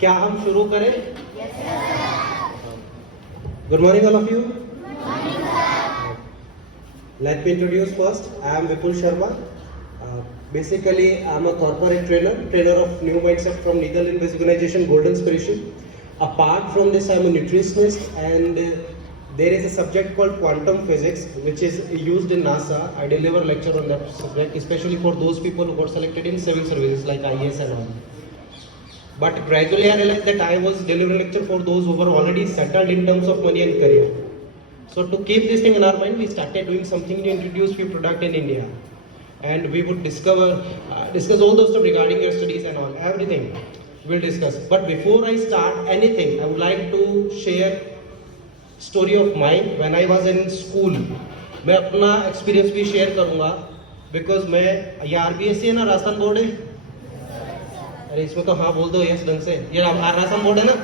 क्या हम शुरू करें? Good morning all of you. Let me introduce first. I am Vipul Sharma. Basically, I am a corporate trainer of new mindset from Netherlands organization Golden Inspiration. Apart from this, I am a nutritionist, and there is a subject called quantum physics, which is used in NASA. I deliver lecture on that subject, especially for those people who got selected in civil services like IAS and all. But gradually, I realized that I was delivering lecture for those who were already settled in terms of money and career. So to keep this thing in our mind, we started doing something to introduce few product in India, and we would discuss all those stuff regarding your studies and all, everything we'll discuss. But before I start anything, I would like to share story of mine when I was in school. मैं अपना experience भी share करूँगा, because मैं ये RBSC है ना, Rajasthan board है. अरे इसमें तो हाँ बोल दो यस ढंग से. ये राजस्थान बोर्ड है ना.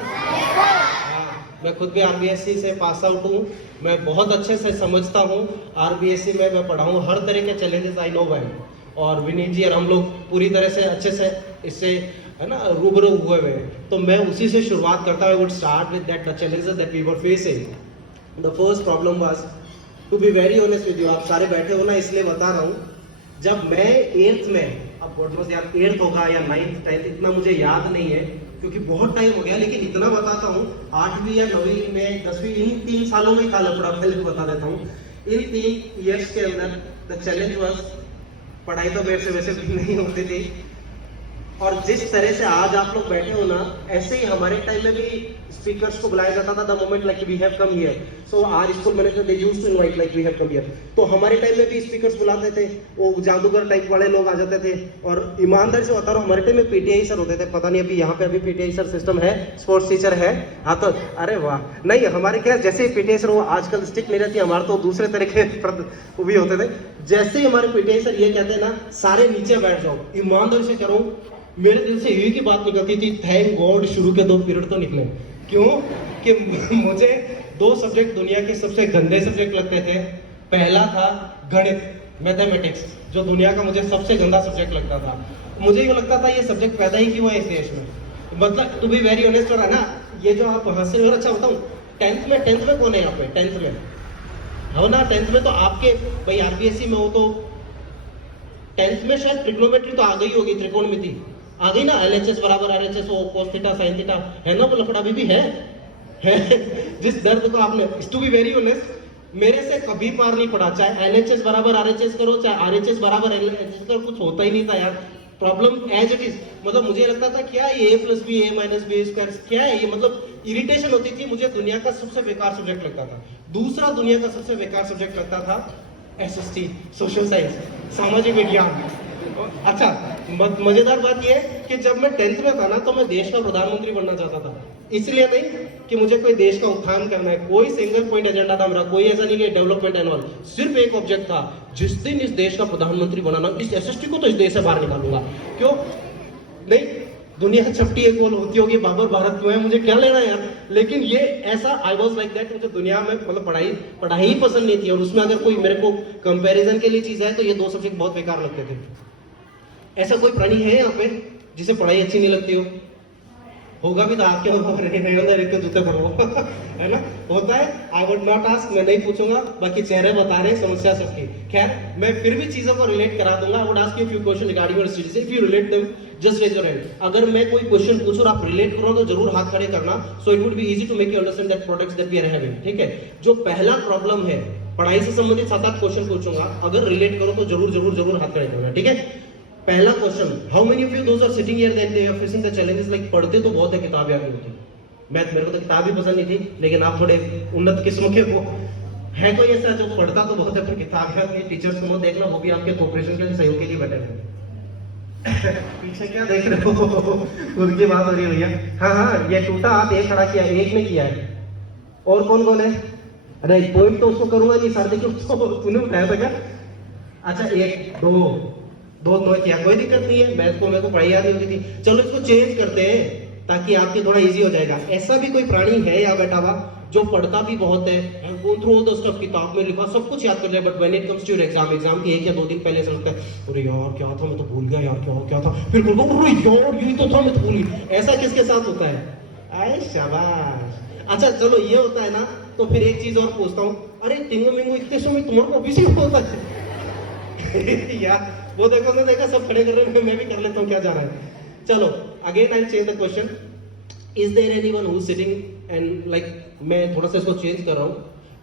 मैं खुद भी आरबीएससी से पास आउट हूँ. मैं बहुत अच्छे से समझता हूँ आरबीएससी में मैं पढ़ा हूँ. हर तरह के चैलेंजेस आई नो वेल, और विनीत जी और हम लोग पूरी तरह से अच्छे से इससे है ना रूबरू हुए हुए. तो मैं उसी से शुरुआत करता हूँ. I would start with that the challenges that we were facing. The first problem was, to be very honest with you, आप सारे बैठे हो ना इसलिए बता रहा हूँ. जब मैं 8th में, अब बोर्ड यार 8th होगा या 9th 10th इतना मुझे याद नहीं है क्योंकि बहुत टाइम हो गया, लेकिन इतना बताता हूँ 8वीं या 9वीं में 10वीं इन 3 सालों में काला पड़ा पहले भी बता देता हूँ. इन 3 इयर्स के अंदर द चैलेंज वाज, पढ़ाई तो मेरे से वैसे भी नहीं होती थी, और जिस तरह से आज आप लोग बैठे हो ना, ऐसे ही हमारे टाइम में भी स्पीकर्स को बुलाया जाता था. The moment like we have come here, so our school management they used to invite like we have come here. तो हमारे टाइम में भी स्पीकर्स बुलाते थे, वो जादूगर टाइप वाले लोग आ जाते थे. और ईमानदारी से बता रहा हूँ, हमारे टाइम में पीटीआई सर होते थे. पता नहीं अभी यहाँ पे अभी पीटीआई सर सिस्टम है, स्पोर्ट्स टीचर है. हाँ तो अरे वाह, नहीं हमारे क्या जैसे ही पीटीआई सर वो आजकल स्टिक नहीं रहती, हमारे तो दूसरे तरह के वो भी होते थे. जैसे ही हमारे पीटीआई सर ये कहते हैं ना, सारे नीचे बैठ जाओ, ईमानदारी से करो, मेरे दिल से यही की बात निकलती थी, थैंक गॉड शुरू के 2 पीरियड तो निकले. क्यों कि मुझे 2 सब्जेक्ट दुनिया के सबसे गंदे सब्जेक्ट लगते थे. पहला था गणित, मैथमेटिक्स, जो दुनिया का मुझे सबसे गंदा सब्जेक्ट लगता था. मुझे ये लगता था ये सब्जेक्ट पैदा ही क्यों है इस देश में. मतलब टू बी वेरी ऑनेस्ट है ना, ये जो आप हंस रहे हो, अच्छा बताऊं, 10th में कौन है यहाँ पे? 10th में हो ना. 10th में तो आपके भाई आरबीएससी में हो तो 10th में शायद ट्रिग्नोमेट्री तो आ गई होगी, त्रिकोणमिति आ गई ना. एलएचएस बराबर आरएचएस हो, कोस थीटा साइन थीटा है ना, वो लफड़ा भी है. जिस दर्द को आपने, टू बी वेरी ऑनेस्ट, मेरे से कभी पार नहीं पड़ा. चाहे एलएचएस बराबर आरएचएस करो, चाहे आरएचएस बराबर एलएचएस करो, कुछ होता ही नहीं था यार. प्रॉब्लम एज इट इज, मतलब मुझे लगता था क्या ये a + b a - b square क्या है ये, मतलब इरिटेशन होती थी. मुझे दुनिया का सबसे बेकार सब्जेक्ट लगता था. दूसरा दुनिया का सबसे बेकार सब्जेक्ट लगता था एसएसटी, सोशल साइंस, सामाजिक विज्ञान. अच्छा, मजेदार बात यह है कि जब मैं 10th में था ना, तो मैं देश का प्रधानमंत्री बनना चाहता था. इसलिए नहीं कि मुझे कोई देश का उत्थान करना है, कोई सिंगल पॉइंट एजेंडा था मेरा, कोई ऐसा नहीं कि डेवलपमेंट एंड ऑल. सिर्फ एक ऑब्जेक्ट था, जिस दिन इस देश का प्रधानमंत्री बनाना, इस एसएसटी को तो इस देश से बाहर निकालूंगा. क्यों नहीं, दुनिया छपटी एक गोल होती होगी, बाबर भारत क्यों है, मुझे क्या लेना है यार. लेकिन ये ऐसा आई वॉज लाइक दैट. मुझे दुनिया में मतलब पढ़ाई ही पसंद नहीं थी, और उसमें अगर कोई मेरे को कंपेरिजन के लिए चीज है तो ये 2 सब्जेक्ट बहुत बेकार लगते थे. ऐसा कोई प्राणी है यहाँ पे जिसे पढ़ाई अच्छी नहीं लगती हो? होगा भी तो आपके रेत जूते पर हो है ना, होता है. आई वुड नॉट आस्क, मैं नहीं पूछूंगा, बाकी चेहरे बता रहे समस्या सबकी. खैर मैं फिर भी चीजों को रिलेट करा दूंगा. I would ask you few question regarding your studies. If you relate them just raise your hand. अगर मैं कोई क्वेश्चन पूछूं और आप रिलेट करो तो जरूर हाथ खड़े करना. So it would be easy to make you understand that products that we are having. ठीक है, जो पहला प्रॉब्लम है, पढ़ाई से संबंधित 7-8 क्वेश्चन पूछूंगा, अगर रिलेट करो तो जरूर जरूर जरूर हाथ खड़े करना. ठीक है, पहला question, how many of you those are sitting here then they are facing the challenges like, पढ़ते तो बहुत है, किताब याद नहीं होती. मैथ मेरे को तो किताब ही पसंद नहीं थी, लेकिन आप थोड़े उन्नत किस्म के हो, है कोई ऐसा जो पढ़ता तो बहुत है पर किताब याद नहीं. टीचर्स को देखना, वो भी आपके कोऑपरेशन के लिए, सहयोग के लिए बैठे हैं. पीछे क्या देख रहे हो, खुद की बात हो रही है भैया. हाँ, ये टूटा हाथ एक खड़ा किया, एक ने किया है. और कौन कौन है? अरे पॉइंट तो उसको करूंगा नहीं सर, देखिए तूने उठाया था क्या? अच्छा 1 2 2 किया, कोई दिक्कत नहीं है. मैथ को मेरे को पढ़ाई याद नहीं होती थी. चलो इसको चेंज करते हैं ताकि आपके थोड़ा इजी हो जाएगा. ऐसा भी कोई प्राणी है या बैठा हुआ जो पढ़ता भी बहुत है, go through all the stuff, किताब में लिखा सब कुछ याद कर लिया, but when it comes to your exam की 1 या 2 दिन पहले ऐसा लगता है अरे यार क्या था, मैं तो भूल गया यार, क्या था, फिर बोलूं अरे यार यही तो था, मैं तो भूल गई। ऐसा किसके साथ होता है? आए शाबाश। अच्छा चलो ये होता है ना, तो फिर एक चीज और पूछता हूँ, अरे टिंगो मिंगो इतने समय तुम्हारे को अभी से होता है यार वो देखो ना, देखा सब खड़े कर रहे हैं, मैं भी कर लेता हूँ, क्या जा रहा है। चलो again I change the question, is there anyone who sitting and like, मैं थोड़ा सा इसको चेंज कर रहा हूँ,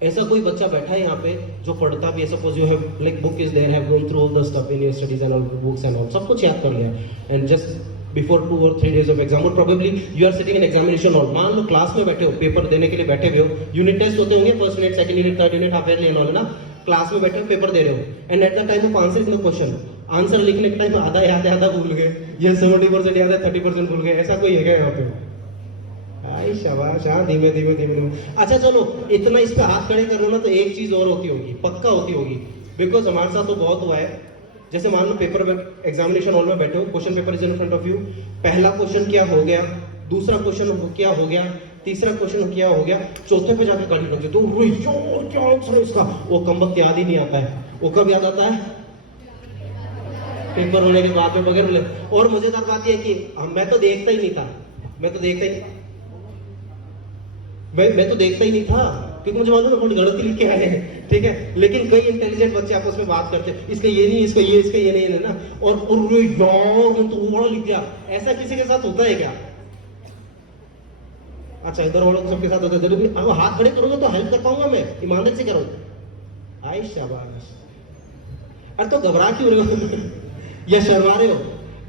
ऐसा कोई बच्चा बैठा है यहाँ पे जो पढ़ता भी है, suppose you have like book is there, have gone through all the stuff in your studies and all books and all, सब कुछ याद कर लिया, and just before 2 or 3 days of exam, और probably you are sitting in examination hall, मान लो class में बैठे हो, पेपर देने के लिए बैठे हुए हो, यूनिट टेस्ट होते होंगे, first unit, second unit, third unit, half yearly and all, है ना, क्लास में बैठे हो, पेपर दे रहे हो, and at the time of answering the question, answer लिखने के टाइम आधा याद है, आधा भूल गए, ये 70% याद है, 30% भूल गए, ऐसा कोई है क्या यहाँ पे? आई शाबाश, हाँ धीमे धीमे धीमे धीमे। अच्छा चलो इतना इस पे हाथ खड़े करो ना, तो एक चीज और होती होगी, पक्का होती होगी, बिकॉज हमारे साथ तो बहुत हुआ है, जैसे मान लो पेपर में एग्जामिनेशन हॉल में बैठे हो, question paper is in front of you, पहला क्वेश्चन क्या हो गया, दूसरा क्वेश्चन क्या हो गया, तीसरा क्वेश्चन क्या हो गया, चौथे पे जाके गाड़ी लग जाती है, क्या आंसर है इसका, वो कमबख्त याद ही नहीं आता है, वो कब याद आता है? पेपर होने के बाद में वगैरह। और मजेदार बात यह कि मैं तो देखता ही नहीं था, मैं तो देखता ही नहीं था, क्योंकि मुझे मालूम है बहुत गलती लिख के आए हैं, ठीक है, लेकिन कई इंटेलिजेंट बच्चे आपस में बात करते हैं, इसका ये नहीं, इसका ये, इसका ये नहीं है ना, और यार तो वो लिख दिया, ऐसा किसी के साथ होता है क्या? अच्छा इधर वालों सबके साथ होता है, जरूर हाथ खड़े करोगे तो हेल्प कर पाऊंगा मैं, ईमानदारी से करो। आई शाबाश। अरे तो घबरा क्यों रहे हो या शर्मा रहे हो?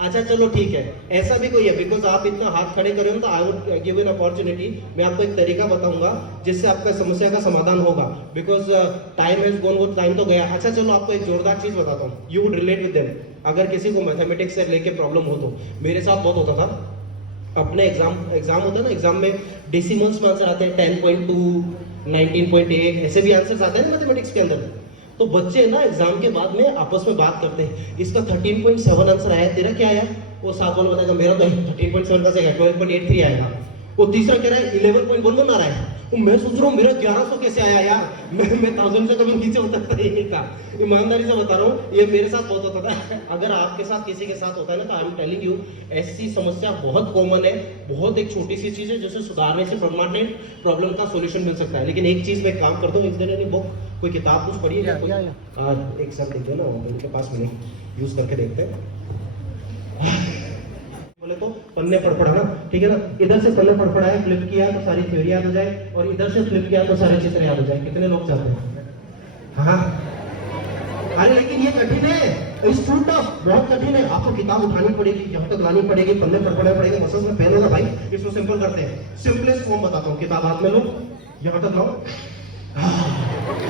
अच्छा चलो ठीक है, ऐसा भी कोई है, बिकॉज आप इतना हाथ खड़े कर रहे हो, तो I would give an opportunity, मैं आपको एक तरीका बताऊंगा जिससे आपका समस्या का समाधान होगा, बिकॉज टाइम हैज गॉन, वो टाइम तो गया। अच्छा चलो आपको एक जोरदार चीज बताता हूँ, you would relate with them, अगर किसी को मैथमेटिक्स से लेके प्रॉब्लम हो तो, मेरे साथ बहुत होता था। अपने एग्जाम होता है ना, एग्जाम में डेसिमल्स में आंसर आते हैं, 10.2, 19.8, ऐसे भी आंसर्स आते हैं ना मैथमेटिक्स के अंदर, तो बच्चे ना एग्जाम के बाद में आपस में बात करते हैं, इसका 13.7 आंसर आया, तेरा क्या आया? वो साथ वाला बताएगा मेरा तो 13.7 का से 12.83 आएगा, वो तीसरा कह रहा है 11.11 आ रहा है, मैं सोच रहा हूँ मेरा 1100 कैसे आया यार, मैं 1000 से कभी नीचे उतर सकता ही था। ईमानदारी से बता रहा हूँ, ये मेरे साथ बहुत होता था। अगर आपके साथ किसी के साथ होता है ना, तो आई एम टेलिंग यू, ऐसी समस्या बहुत कॉमन है, बहुत एक छोटी सी चीज है जिसे सुधारने से परमानेंट प्रॉब्लम का सोल्यूशन मिल सकता है। लेकिन एक चीज मैं काम करता हूँ, इस तरह की बुक, कोई किताब कुछ पढ़ी है? एक सर देख ना, उनके पास मिले, यूज करके देखते हैं। बोले तो पन्ने फड़फड़ाना, ठीक है ना, इधर से पन्ने फड़फड़ाए, फ्लिप किया तो सारी थ्योरी याद हो जाए, और इधर से फ्लिप किया तो सारे चित्र याद हो जाए। कितने लोग चाहते हैं? हाँ अरे लेकिन ये कठिन है, इस टफ, बहुत कठिन है, आपको किताब उठानी पड़ेगी, यहाँ तक लानी पड़ेगी, पन्ने फड़फड़ाने पड़ेंगे, मसल्स में पेन होगा भाई। इसको सिंपल करते हैं, सिंपलेस्ट फॉर्म बताता हूँ, किताब हाथ में लो, यहाँ तक लाओ,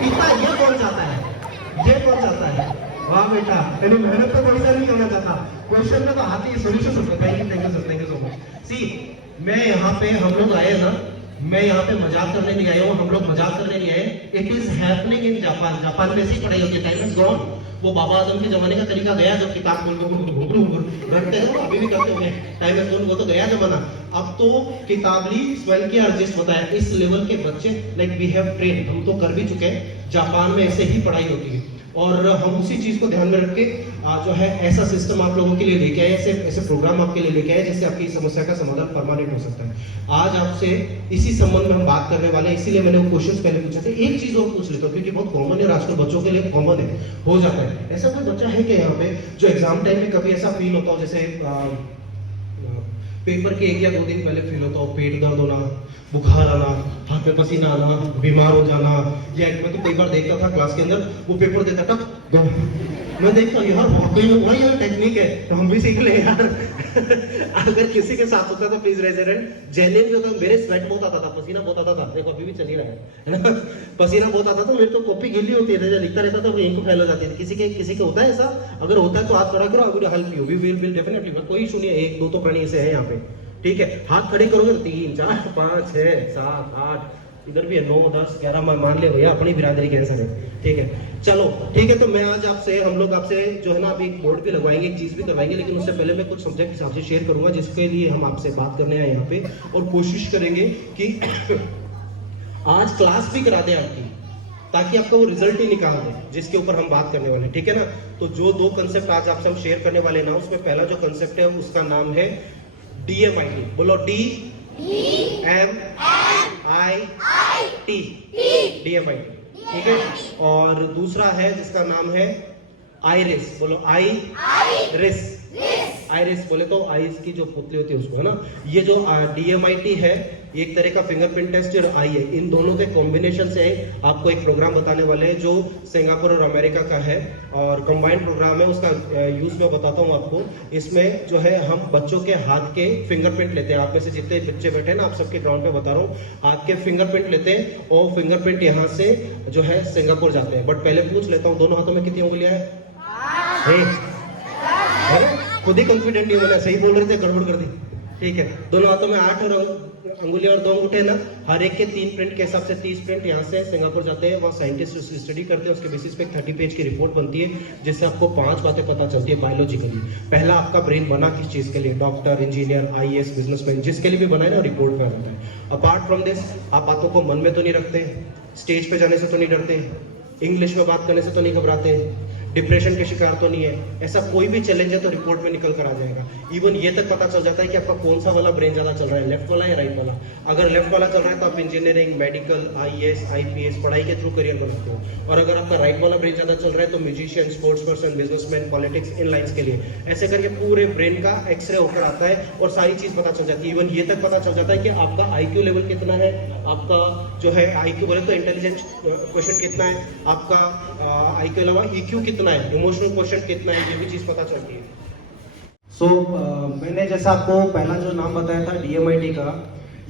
इतना ये कौन चाहता है? ये कौन चाहता है? वाह बेटा, यानी मेहनत तो कोई सा नहीं करना चाहता, क्वेश्चन में तो आती है, सॉल्यूशन हो सकता है। Thank you so much. See मैं यहाँ पे, हम लोग आए ना, मैं यहाँ पे मजाक करने नहीं आया हूँ, हम लोग मजाक करने नहीं आए। It is happening in Japan, Japan में ऐसी पढ़ाई होती है, टाइम इज गॉन। वो बाबा आजम के जमाने का तरीका गया, जब किताब खोल के रखते हैं, अभी भी करते होंगे, टाइम इज गॉन, वो तो गया जमाना। अब तो किताबली स्वयं की अर्जिश होता है, इस लेवल के बच्चे लाइक वी हैव ट्रेन, हम तो कर भी चुके हैं, जापान में ऐसे ही पढ़ाई होती है, और हम उसी चीज को ध्यान में रख के जो है ऐसा सिस्टम आप लोगों के लिए लेके आए, ऐसे प्रोग्राम आपके लिए लेके आए जिससे आपकी समस्या का समाधान परमानेंट हो सकता है। आज आपसे इसी संबंध में हम बात करने वाले हैं, इसीलिए मैंने वो क्वेश्चंस पहले पूछे थे। एक चीज और पूछ लेता हूँ, क्योंकि बहुत कॉमन है, आजकल बच्चों के लिए कॉमन है, हो जाता है। ऐसा कोई बच्चा है क्या यहाँ पे जो एग्जाम टाइम में कभी ऐसा फील होता हो, जैसे पेपर के 1 या 2 दिन पहले फील होता हो, पेट दर्द होना, बुखार आना, हाथ में पसीना आना, बीमार हो जाना, या मैं तो कई बार देखता था क्लास के अंदर, वो पेपर देता था, मैं देखता हूँ यार वाकई में वही यार टेक्निक है, तो हम भी सीख ले यार। अगर किसी के साथ होता तो please raise your hand. Genuine भी होता, मेरे स्वेट बहुत आता था, पसीना बहुत आता था, देखो अभी भी चल ही रहा है ना, पसीना बहुत आता था, मेरी तो कॉपी गीली होती है, लिखता रहता था, इंक फैल हो जाती है। किसी के होता है ऐसा? अगर होता है तो हाथ खड़ा करो, I will help you, we will definitely, कोई इशू नहीं है, 1 2 तो प्राणी ऐसे है यहाँ पे, ठीक है। हाथ खड़े करोगे 3 4 5 6 7 8, इधर भी है 9 10 11, मान ले भैया अपनी बिरादरी के आंसर है, ठीक है। चलो ठीक है, तो मैं आज आपसे, हम लोग आपसे जो है ना अभी बोर्ड पे लगवाएंगे, एक चीज भी करवाएंगे, लेकिन उससे पहले मैं कुछ सब्जेक्ट हिसाब से शेयर करूंगा जिसके लिए हम आपसे बात करने आए यहाँ पे, और कोशिश करेंगे कि आज क्लास भी करा दें आपकी, ताकि आपका वो रिजल्ट ही निकाल दे जिसके ऊपर हम बात करने वाले हैं, ठीक है ना। तो जो 2 कंसेप्ट आज आपसे हम शेयर करने वाले हैं ना, उसमें पहला जो कंसेप्ट है उसका नाम है DMIT। बोलो DMIT, DMIT, ठीक है। और दूसरा है जिसका नाम है आइरिस। बोलो आइरिस, आइरिस बोले तो आईज की जो पुतली होती है उसको, है ना। ये जो DMIT है, ये एक तरह का फिंगरप्रिंट टेस्ट और आई है, इन दोनों के कॉम्बिनेशन से आपको एक प्रोग्राम बताने वाले हैं जो सिंगापुर और अमेरिका का है, और कंबाइंड प्रोग्राम है। उसका यूज मैं बताता हूँ आपको। इसमें जो है हम बच्चों के हाथ के फिंगरप्रिंट लेते हैं। आप में से जितने बच्चे बैठे हैं ना, आप सबके ग्राउंड पे बता रहा हूँ, हाथ के फिंगरप्रिंट लेते हैं और फिंगरप्रिंट यहाँ से जो है सिंगापुर जाते हैं। बट पहले पूछ लेता हूँ, दोनों हाथों में कितनी उंगलियां है? खुद ही कॉन्फिडेंट नहीं, मैंने सही बोल रहे थे, गड़बड़ कर दी। ठीक है, दोनों हाथों में 8 और अंगुलियां और 2 अंगूठे ना, हर एक के 3 प्रिंट के हिसाब से 30 प्रिंट यहाँ से सिंगापुर जाते हैं। वहाँ साइंटिस्ट स्टडी करते हैं, उसके बेसिस पे 30 पेज की रिपोर्ट बनती है, जिससे आपको 5 बातें पता चलती है बायोलॉजिकली। पहला, आपका ब्रेन बना किस चीज के लिए? डॉक्टर, इंजीनियर, IAS, बिजनेसमैन, जिसके लिए भी बना है ना, रिपोर्ट में आता है। अपार्ट फ्रॉम दिस, आप बातों को मन में तो नहीं रखते, स्टेज पे जाने से तो नहीं डरते, इंग्लिश में बात करने से तो नहीं घबराते, डिप्रेशन के शिकार तो नहीं है, ऐसा कोई भी चैलेंज है तो रिपोर्ट में निकल कर आ जाएगा। इवन ये तक पता चल जाता है कि आपका कौन सा वाला ब्रेन ज्यादा चल रहा है, लेफ्ट वाला या राइट वाला। अगर लेफ्ट वाला चल रहा है तो आप इंजीनियरिंग, मेडिकल, IAS, IPS पढ़ाई के थ्रू करियर बन सकते हो, और अगर आपका राइट वाला ब्रेन ज्यादा चल रहा है तो musician, sports person, businessman, politics, इन लाइन्स के लिए। ऐसे करके पूरे ब्रेन का एक्सरे होकर आता है और सारी चीज पता चल जाती है। इवन ये तक पता चल जाता है कि आपका IQ लेवल कितना है, आपका जो है IQ बोले तो इंटेलिजेंस क्वेश्चन कितना है, आपका IQ के अलावा EQ कितना है, इमोशनल क्वेश्चन कितना है, ये भी चीज पता चलती है। सो मैंने जैसा आपको पहला जो नाम बताया था DMIT का,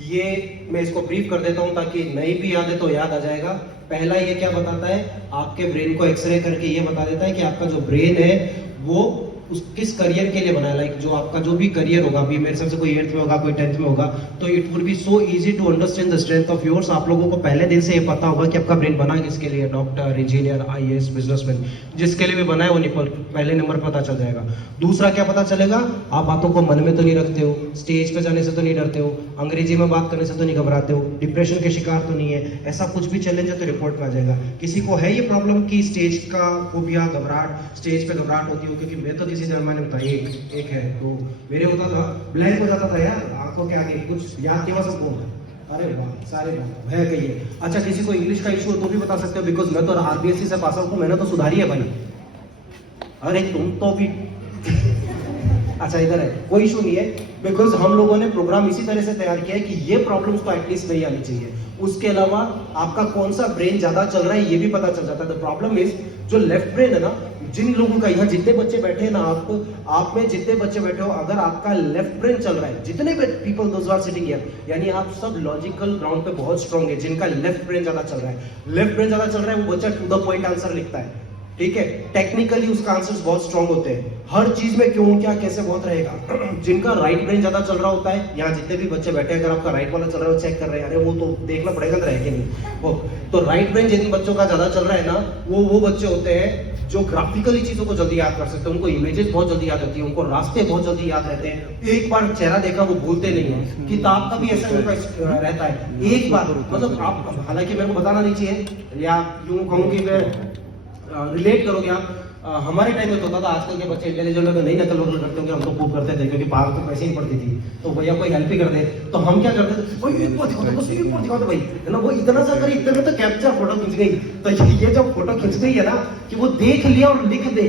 ये मैं इसको ब्रीफ कर देता हूँ ताकि नहीं भी याद है तो याद आ जाएगा। पहला ये क्या बताता है, आपके ब्रेन को एक्सरे करके ये बता देता है कि आपका जो ब्रेन है वो किस करियर के लिए बना है। लाइक जो आपका जो भी करियर होगा, अभी मेरे सबसे कोई 8th में होगा, कोई 10th में होगा, तो it would be so easy to understand the strength of yours. आप लोगों को पहले दिन से ये पता होगा कि आपका ब्रेन बना किसके लिए, डॉक्टर, इंजीनियर, IAS, बिजनेसमैन, जिसके लिए भी बना है वो निकल पहले नंबर पता चल जाएगा। दूसरा क्या पता चलेगा, आप बातों को मन में तो नहीं रखते हो, स्टेज पे जाने से तो नहीं डरते हो, अंग्रेजी में बात करने से तो नहीं घबराते हो, डिप्रेशन के शिकार तो नहीं है। ऐसा कुछ भी चैलेंज है तो रिपोर्ट में आ जाएगा। किसी को है ये प्रॉब्लम कि स्टेज का फोबिया, घबराहट, स्टेज पे घबराहट होती हो? क्योंकि मैं तो किसी जमाने में बताइए एक है तो मेरे होता था, ब्लैंक हो जाता था यार, आंखों के आगे कुछ याद नहीं हुआ सबको। अरे वाह, सारे भय कहिए। अच्छा, किसी को इंग्लिश का इशू हो तो भी बता सकते हो, बिकॉज मैं तो RBSC से पास आउट हूं, मैंने तो सुधारी है भाई। अरे तुम तो भी अच्छा इधर है, कोई इशू नहीं है, बिकॉज हम लोगों ने प्रोग्राम इसी तरह से तैयार किया है कि ये प्रॉब्लम्स तो एटलीस्ट नहीं आनी चाहिए। उसके अलावा आपका कौन सा ब्रेन ज्यादा चल रहा है ये भी पता चल जाता है। द प्रॉब्लम इज जो लेफ्ट ब्रेन है ना, जिन लोगों का, यहाँ जितने बच्चे बैठे हैं ना, आप में जितने बच्चे बैठे हो, अगर आपका लेफ्ट ब्रेन चल रहा है, जितने people those are sitting here, यानी आप सब लॉजिकल ग्राउंड पे बहुत स्ट्रांग है। जिनका लेफ्ट ब्रेन ज्यादा चल रहा है, लेफ्ट ब्रेन ज्यादा चल रहा है, वो बच्चा टू द पॉइंट आंसर लिखता है, ठीक है। टेक्निकली उसका आंसर्स बहुत स्ट्रांग होते हैं, हर चीज में क्यों, क्या, कैसे बहुत रहेगा। जिनका राइट ब्रेन ज्यादा चल रहा होता है, यहाँ जितने भी बच्चे बैठे हैं, अगर आपका राइट वाला चल रहा है, चेक कर रहे हैं, अरे वो तो देखना पड़ेगा अंदर है कि नहीं वो। तो राइट ब्रेन जिन बच्चों का ज्यादा चल रहा है ना, वो बच्चे होते हैं जो ग्राफिकली चीजों को जल्दी याद कर सकते हैं, उनको इमेजेस बहुत जल्दी याद होती है, उनको रास्ते बहुत जल्दी याद रहते हैं, एक बार चेहरा देखा वो भूलते नहीं है। किताब का भी ऐसा उनका रहता है, एक बार, मतलब आप, हालांकि मेरे को बताना नहीं चाहिए या यूं कहूँ कि रिलेट करोगे आप, हमारे टाइम में तो होता था, आजकल के बच्चे इंटेलिजेंट है तो नहीं नकल वकल करते होंगे, हम तो खूब करते थे, क्योंकि बाहर तो पैसे ही पड़ती थी, तो भैया कोई हेल्प ही कर दे तो हम क्या करते थे, दिखाओ तो भाई, है ना, वो इतना सा करी, इतने में तो कैप्चर फोटो खींच गई। तो ये जब फोटो खींच गई है ना, कि वो देख लिया और लिख दे,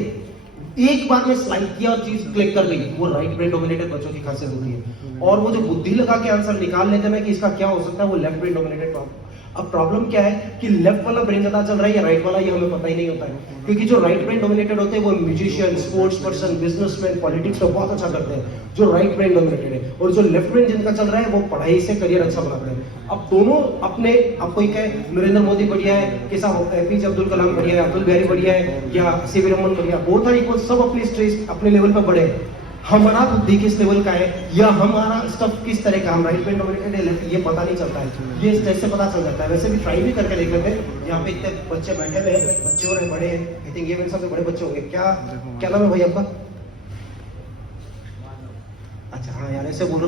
एक बार में स्लाइड किया और चीज क्लिक कर गई, वो राइट ब्रेन डोमिनेटेड बच्चों की खासियत होती है। और वो जो बुद्धि लगा के आंसर निकाल लेते हैं कि इसका क्या हो सकता है, वो लेफ्ट ब्रेन डोमिनेटेड प्रॉब्लम। अब प्रॉब्लम क्या है कि लेफ्ट वाला ब्रेन ज्यादा चल रहा है या राइट वाला, ये हमें पता ही नहीं होता है। क्योंकि जो राइट ब्रेन डोमिनेटेड होते हैं वो musician, sports person, businessman, politics में बहुत अच्छा करते हैं, जो राइट ब्रेन डोमिनेटेड है। और जो लेफ्ट ब्रेन जिनका चल रहा है वो पढ़ाई से करियर अच्छा बनाते हैं। अब दोनों अपने, अब कोई कहे नरेंद्र मोदी बढ़िया है, कैसा APJ अब्दुल कलाम बढ़िया है, अब्दुल बिहारी बढ़िया है, या CV रमन बढ़िया, बोथ आर इक्वल, सब अपनी स्ट्रेस अपने लेवल पर बढ़े। हमारा बुद्धि किस लेवल का है या हमारा स्टफ किस तरह का, हम राइट ब्रेन डोमिनेटेड है लेफ्ट, ये पता नहीं चलता है, ये स्ट्रेस से पता चल जाता है। वैसे भी ट्राई भी करके देख लेते हैं, यहाँ पे इतने बच्चे बैठे हुए हैं, बच्चे हो रहे बड़े हैं, आई थिंक ये मेरे सबसे बड़े बच्चे होंगे। क्या नाम है भाई आपका? अच्छा हाँ यार, ऐसे बोलो,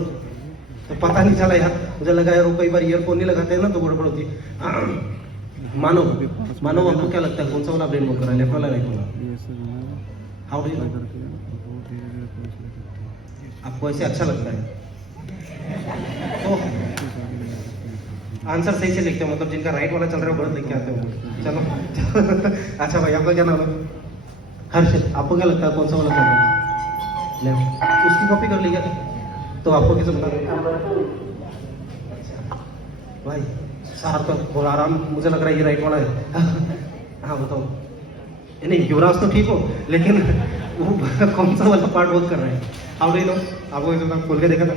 तो पता नहीं चला यार, मुझे लगा यार वो कई बार ईयरफोन नहीं लगाते हैं ना तो गड़बड़ होती है। मानो मानो आपको क्या लगता है कौन सा वाला ब्रेन वर्क कर रहा है, लेफ्ट वाला राइट वाला? How do you know? आपको ऐसे अच्छा लगता है तो आंसर सही से लिखते हो, मतलब जिनका राइट वाला चल रहा है वो गलत लिख के आते हो। चलो अच्छा भाई, आपका क्या नाम है? हर्षित। आपको क्या लगता है कौन सा वाला चल रहा है? लेफ्ट। उसकी कॉपी कर ली क्या? तो आपको किसे बता भाई? सार तो थोड़ा आराम, मुझे लग रहा है ये राइट वाला है। हाँ बताओ। नहीं युवराज तो ठीक हो, लेकिन वो कौन सा वाला पार्ट वर्क कर रहे हैं? How do you know? आपको ये तो खोल के देखा था?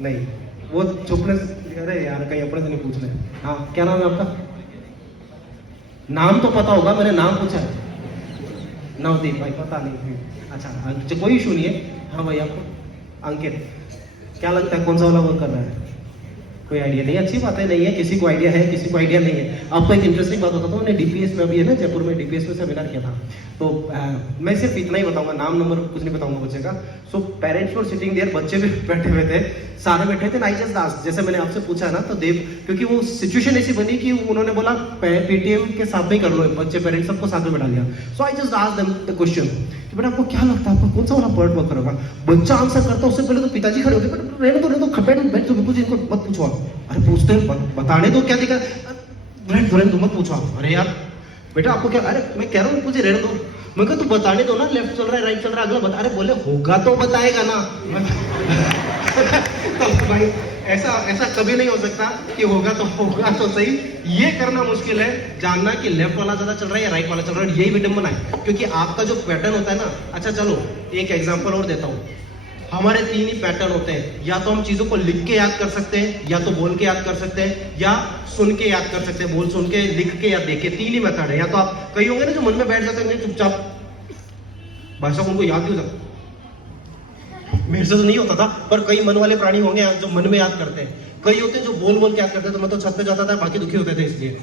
नहीं, वो चुपने। अरे यार कहीं अपने से नहीं पूछ रहे। हाँ क्या नाम है आपका? नाम तो पता होगा, मैंने नाम पूछा है। नवदीप भाई, पता नहीं। अच्छा कोई इशू नहीं है। हाँ भाई आपको? अंकित। क्या लगता है कौन सा वाला वर्क कर रहा है? कोई आइडिया नहीं। अच्छी बात है, नहीं है किसी को आइडिया है, किसी को आइडिया नहीं है। आपको एक इंटरेस्टिंग बात बताता हूँ, मैंने डीपीएस में अभी है ना जयपुर में डीपीएस में सेमिनार किया था। तो मैं सिर्फ इतना ही बताऊंगा, नाम नंबर कुछ नहीं बताऊंगा बच्चे का। So parents were sitting there, बच्चे भी बैठे हुए थे, सारे बैठे थे। आई जस्ट आस्क्ड, जैसे मैंने आपसे पूछा है ना, तो देव, क्योंकि वो सिचुएशन ऐसी बनी कि उन्होंने बोला पीटीएम के साथ में कर लो, बच्चे पेरेंट्स सबको साथ में बैठा लिया। So I just asked them the question कि बेटा आपको क्या लगता है आपको कौन सा वाला पार्ट वर्क करेगा? बच्चा आंसर करता उससे पहले तो पिताजी खड़े होते, बट रहने दो खपेट बैठ जो बिल्कुल इनको मत पूछो आप। अरे पूछते बताने दो क्या दिखा, रहने दो मत पूछो आप। अरे यार बेटा आपको क्या, अरे मैं कह रहा हूँ मुझे रहने दो। मैं कहा तू बताने दो ना, लेफ्ट चल रहा है राइट चल रहा है, अगला बता। अरे बोले होगा तो बताएगा ना। तो भाई ऐसा ऐसा कभी नहीं हो सकता कि होगा तो सही। ये करना मुश्किल है, जानना कि लेफ्ट वाला ज्यादा चल रहा है या राइट वाला चल रहा है, यही विडंबना है। क्योंकि आपका जो पैटर्न होता है ना, अच्छा चलो एक एग्जांपल और देता हूँ। हमारे 3 ही पैटर्न होते हैं, या तो हम चीजों को लिख के याद कर सकते हैं, या तो बोल के याद कर सकते हैं, या सुन के याद कर सकते हैं। बोल सुन के, लिख के या देख के, 3 ही मेथड है। या तो आप कई होंगे ना जो मन में बैठ जाते हैं चुपचाप, भाषा उनको याद नहीं होता। मेरे से तो नहीं होता था, पर कई मन वाले प्राणी होंगे जो मन में याद करते हैं। कई होते हैं जो बोल बोल के याद करते हैं, तो मैं तो छत पे जाता था, बाकी दुखी होते थे इसलिए।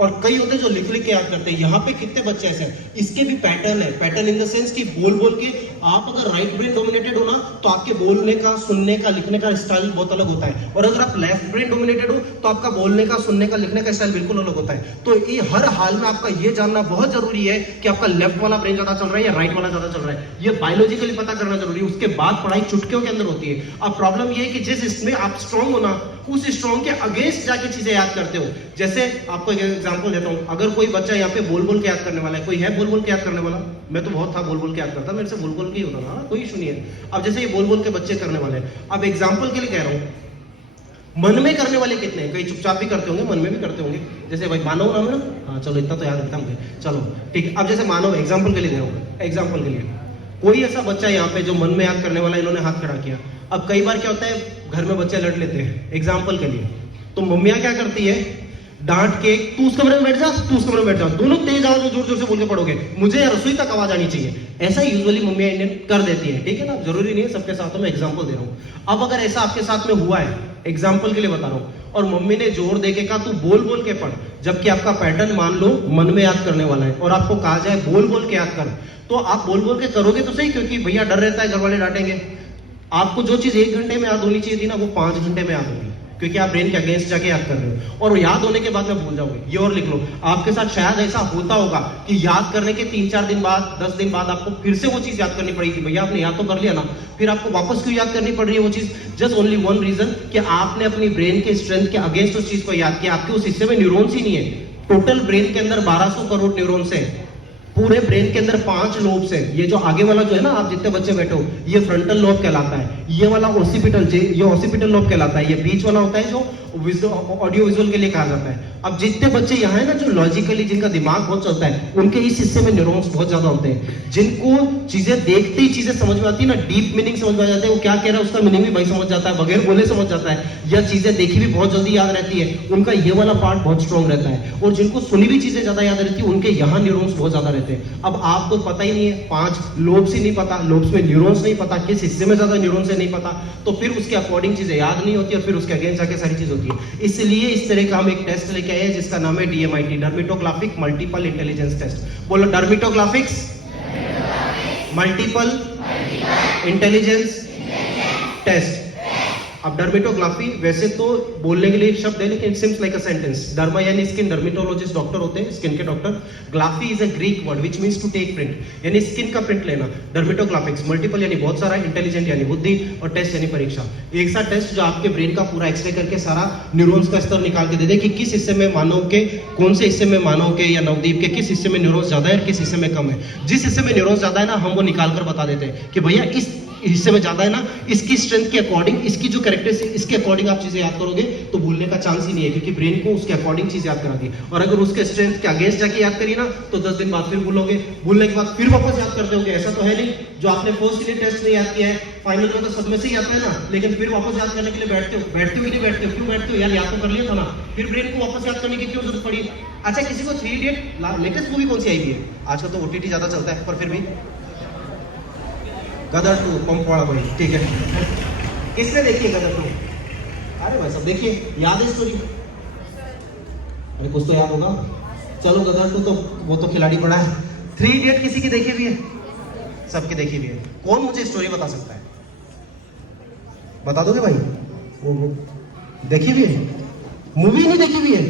और कई होते हैं जो लिख लिख के याद करते हैं। यहाँ पे कितने बच्चे ऐसे हैं, इसके भी पैटर्न है। पैटर्न इन द सेंस कि बोल बोल के, आप अगर राइट ब्रेन डोमिनेटेड हो ना, तो आपके बोलने का, सुनने का, लिखने का स्टाइल बहुत अलग होता है। और अगर आप लेफ्ट ब्रेन डोमिनेटेड हो, तो आपका बोलने का, सुनने का, लिखने का स्टाइल बिल्कुल अलग होता है। तो ये हर हाल में आपका ये जानना बहुत जरूरी है कि आपका लेफ्ट वाला ब्रेन ज्यादा चल रहा है या राइट वाला ज्यादा चल रहा है। ये बायोलॉजिकली पता करना जरूरी है। उसके बाद पढ़ाई चुटकियों के अंदर होती है। अब प्रॉब्लम ये है कि जिस इसमें आप स्ट्रॉन्ग हो ना, उस स्ट्रॉन्ग के अगेंस्ट जाके चीजें याद करते हो। जैसे आपको एक एग्जांपल देता हूं, अगर कोई बच्चा यहाँ पे बोल बोल के याद करने वाला है, कोई है बोल बोल के याद करने वाला? मैं तो बहुत था बोल बोल के याद करता, मेरे से बोल बोल के ही होता था, कोई इशू नहीं है। अब जैसे ये बोल बोल के बच्चे करने वाले हैं, अब एग्जांपल के लिए कह रहा हूं, मन में करने वाले कितने हैं? कई चुपचाप भी करते होंगे, मन में भी करते होंगे। जैसे भाई मानव नाम है ना, हाँ चलो इतना तो याद रखता हूँ, चलो ठीक। अब जैसे मानव, एग्जाम्पल के लिए दे रहा हूँ, एग्जाम्पल के लिए कोई ऐसा बच्चा यहाँ पे जो मन में याद करने वाला, इन्होंने हाथ खड़ा किया। अब कई बार क्या होता है, घर में बच्चे लड़ लेते हैं, एग्जाम्पल के लिए, तो मम्मियां क्या करती है, डांट के तू उस कमरे में बैठ जा, तू उस कमरे में बैठ जा, दोनों तेज आवाज में जोर जोर से बोल के पढ़ोगे, मुझे रसोई तक आवाज आनी चाहिए। ऐसा यूजुअली मम्मियां इंडियन कर देती है, ठीक है ना? जरूरी नहीं है सबके साथ, मैं एग्जांपल दे रहा हूं। अब अगर ऐसा आपके साथ में हुआ है, एग्जांपल के लिए बता रहा हूं, और मम्मी ने जोर दे के कहा तू बोल बोल के पढ़, जबकि आपका पैटर्न मान लो मन में याद करने वाला है, और आपको कहा जाए बोल बोल के याद कर, तो आप बोल बोल के करोगे तो सही, क्योंकि भैया डर रहता है घर वाले डांटेंगे। आपको जो चीज 1 घंटे में याद होनी चाहिए थी ना, वो 5 घंटे में याद होगी, क्योंकि आप ब्रेन के अगेंस्ट जाके याद कर रहे हो, और याद होने के बाद में भूल जाओगे। ये और लिख लो, आपके साथ शायद ऐसा होता होगा कि याद करने के 3-4 दिन बाद, 10 दिन बाद आपको फिर से वो चीज याद करनी पड़ेगी। भैया आपने याद तो कर लिया ना, फिर आपको वापस क्यों याद करनी पड़ रही है वो चीज? जस्ट ओनली वन रीजन कि आपने अपनी ब्रेन के स्ट्रेंथ के अगेंस्ट उस चीज को याद किया। आपके उस हिस्से में न्यूरॉन्स ही नहीं है। टोटल ब्रेन के अंदर 1200 करोड़ न्यूरॉन्स है। पूरे ब्रेन के अंदर 5 लोब्स है। ये जो आगे वाला जो है ना, आप जितने बच्चे बैठे हो, ये फ्रंटल लोब कहलाता है। ये वाला ऑसिपिटल, ये ऑसिपिटल लोब कहलाता है। ये बीच वाला होता है जो ऑडियो विजुअल के लिए कहा जाता है। अब जितने बच्चे यहाँ है ना जो लॉजिकली, जिनका दिमाग बहुत चलता है, उनके इस हिस्से में न्यूरॉन्स बहुत ज्यादा होते हैं। जिनको चीजें देखते ही चीजें समझ में आती है ना, डीप मीनिंग समझ में आ जाते हैं, वो क्या कह रहा है उसका मीनिंग भी भाई समझ जाता है, बगैर बोले समझ जाता है, या चीजें देखी भी बहुत जल्दी याद रहती है, उनका ये वाला पार्ट बहुत स्ट्रॉन्ग रहता है। और जिनको सुनी भी चीजें ज्यादा याद रहती है, उनके यहाँ न्यूरॉन्स बहुत ज्यादा रहते हैं। अब आपको पता ही नहीं है, 5 लोब्स ही नहीं पता, लोब्स में न्यूरॉन्स नहीं पता, किस हिस्से में ज्यादा न्यूरॉन्स है नहीं पता, तो फिर उसके अकॉर्डिंग चीजें याद नहीं होती, और फिर उसके अगेंस्ट जाके सारी चीज होती है। इसलिए इस तरह का हम एक टेस्ट लेके आए हैं जिसका नाम है DMIT, डर्मिटोग्राफिक मल्टीपल इंटेलिजेंस टेस्ट। बोलो डर्मिटोग्राफिक्स मल्टीपल इंटेलिजेंस टेस्ट। अब डर्मेटोग्राफी वैसे तो बोलने के लिए एक शब्द है, लेकिन it seems like a sentence. Derma यानी स्किन, डर्मेटोलॉजिस्ट डॉक्टर होते हैं, स्किन के doctor. Graphy is a Greek word which means to take print, यानी स्किन का प्रिंट लेना। डर्मेटोग्राफिक्स मल्टीपल यानी बहुत सारा, इंटेलिजेंट यानी बुद्धि, और टेस्ट यानी परीक्षा। एक सा टेस्ट जो आपके ब्रेन का पूरा एक्सरे करके सारा न्यूरॉन्स का स्तर निकाल के दे दे कि किस हिस्से में मानव के, कौन से हिस्से में मानव के या नवदीप के किस हिस्से में न्यूरॉन्स ज्यादा है और किस हिस्से में कम है। जिस हिस्से में न्यूरॉन्स ज्यादा है ना, हम वो निकाल कर बता देते हैं कि भैया इस हिस्से में ज्यादा है ना, इसकी स्ट्रेंथ के अकॉर्डिंग, इसकी जो कैरेक्टरिस्टिक, इसके अकॉर्डिंग आप चीजें याद करोगे तो भूलने का चांस ही नहीं है, क्योंकि ब्रेन को उसके अकॉर्डिंग चीज याद कराती है। और अगर उसके स्ट्रेंथ के अगेंस्ट जाके याद करी ना, तो 10 दिन बाद फिर भूलोगे, भूलने के बाद फिर वापस याद करते होगे। ऐसा तो है नहीं जो आपने फर्स्ट यूनिट टेस्ट में याद किया है, फाइनल में तो सब में से ही आता है ना, लेकिन फिर वापस याद करने के लिए बैठते हो ही नहीं बैठते हो। क्यों बैठते हो यार, याद तो कर लिया था ना, फिर ब्रेन को वापस याद करने की क्यों जरूरत पड़ी। अच्छा, किसी को 3 इडियट लेटेस्ट मूवी कौन सी आई हुई है? आजकल तो OTT ज्यादा चलता है, पर फिर भी गदर 2 पंपवाड़ा भाई, ठीक है। किसने देखी है गदर 2? अरे भाई सब देखिए, याद है स्टोरी? अरे कुछ तो याद होगा। चलो गदर 2 तो वो तो खिलाड़ी बड़ा है। 3 इडियट किसी की देखी हुई है? सबकी देखी हुई है। कौन मुझे स्टोरी बता सकता है? बता दोगे भाई? वो देखी हुई है? मूवी नहीं देखी हुई है?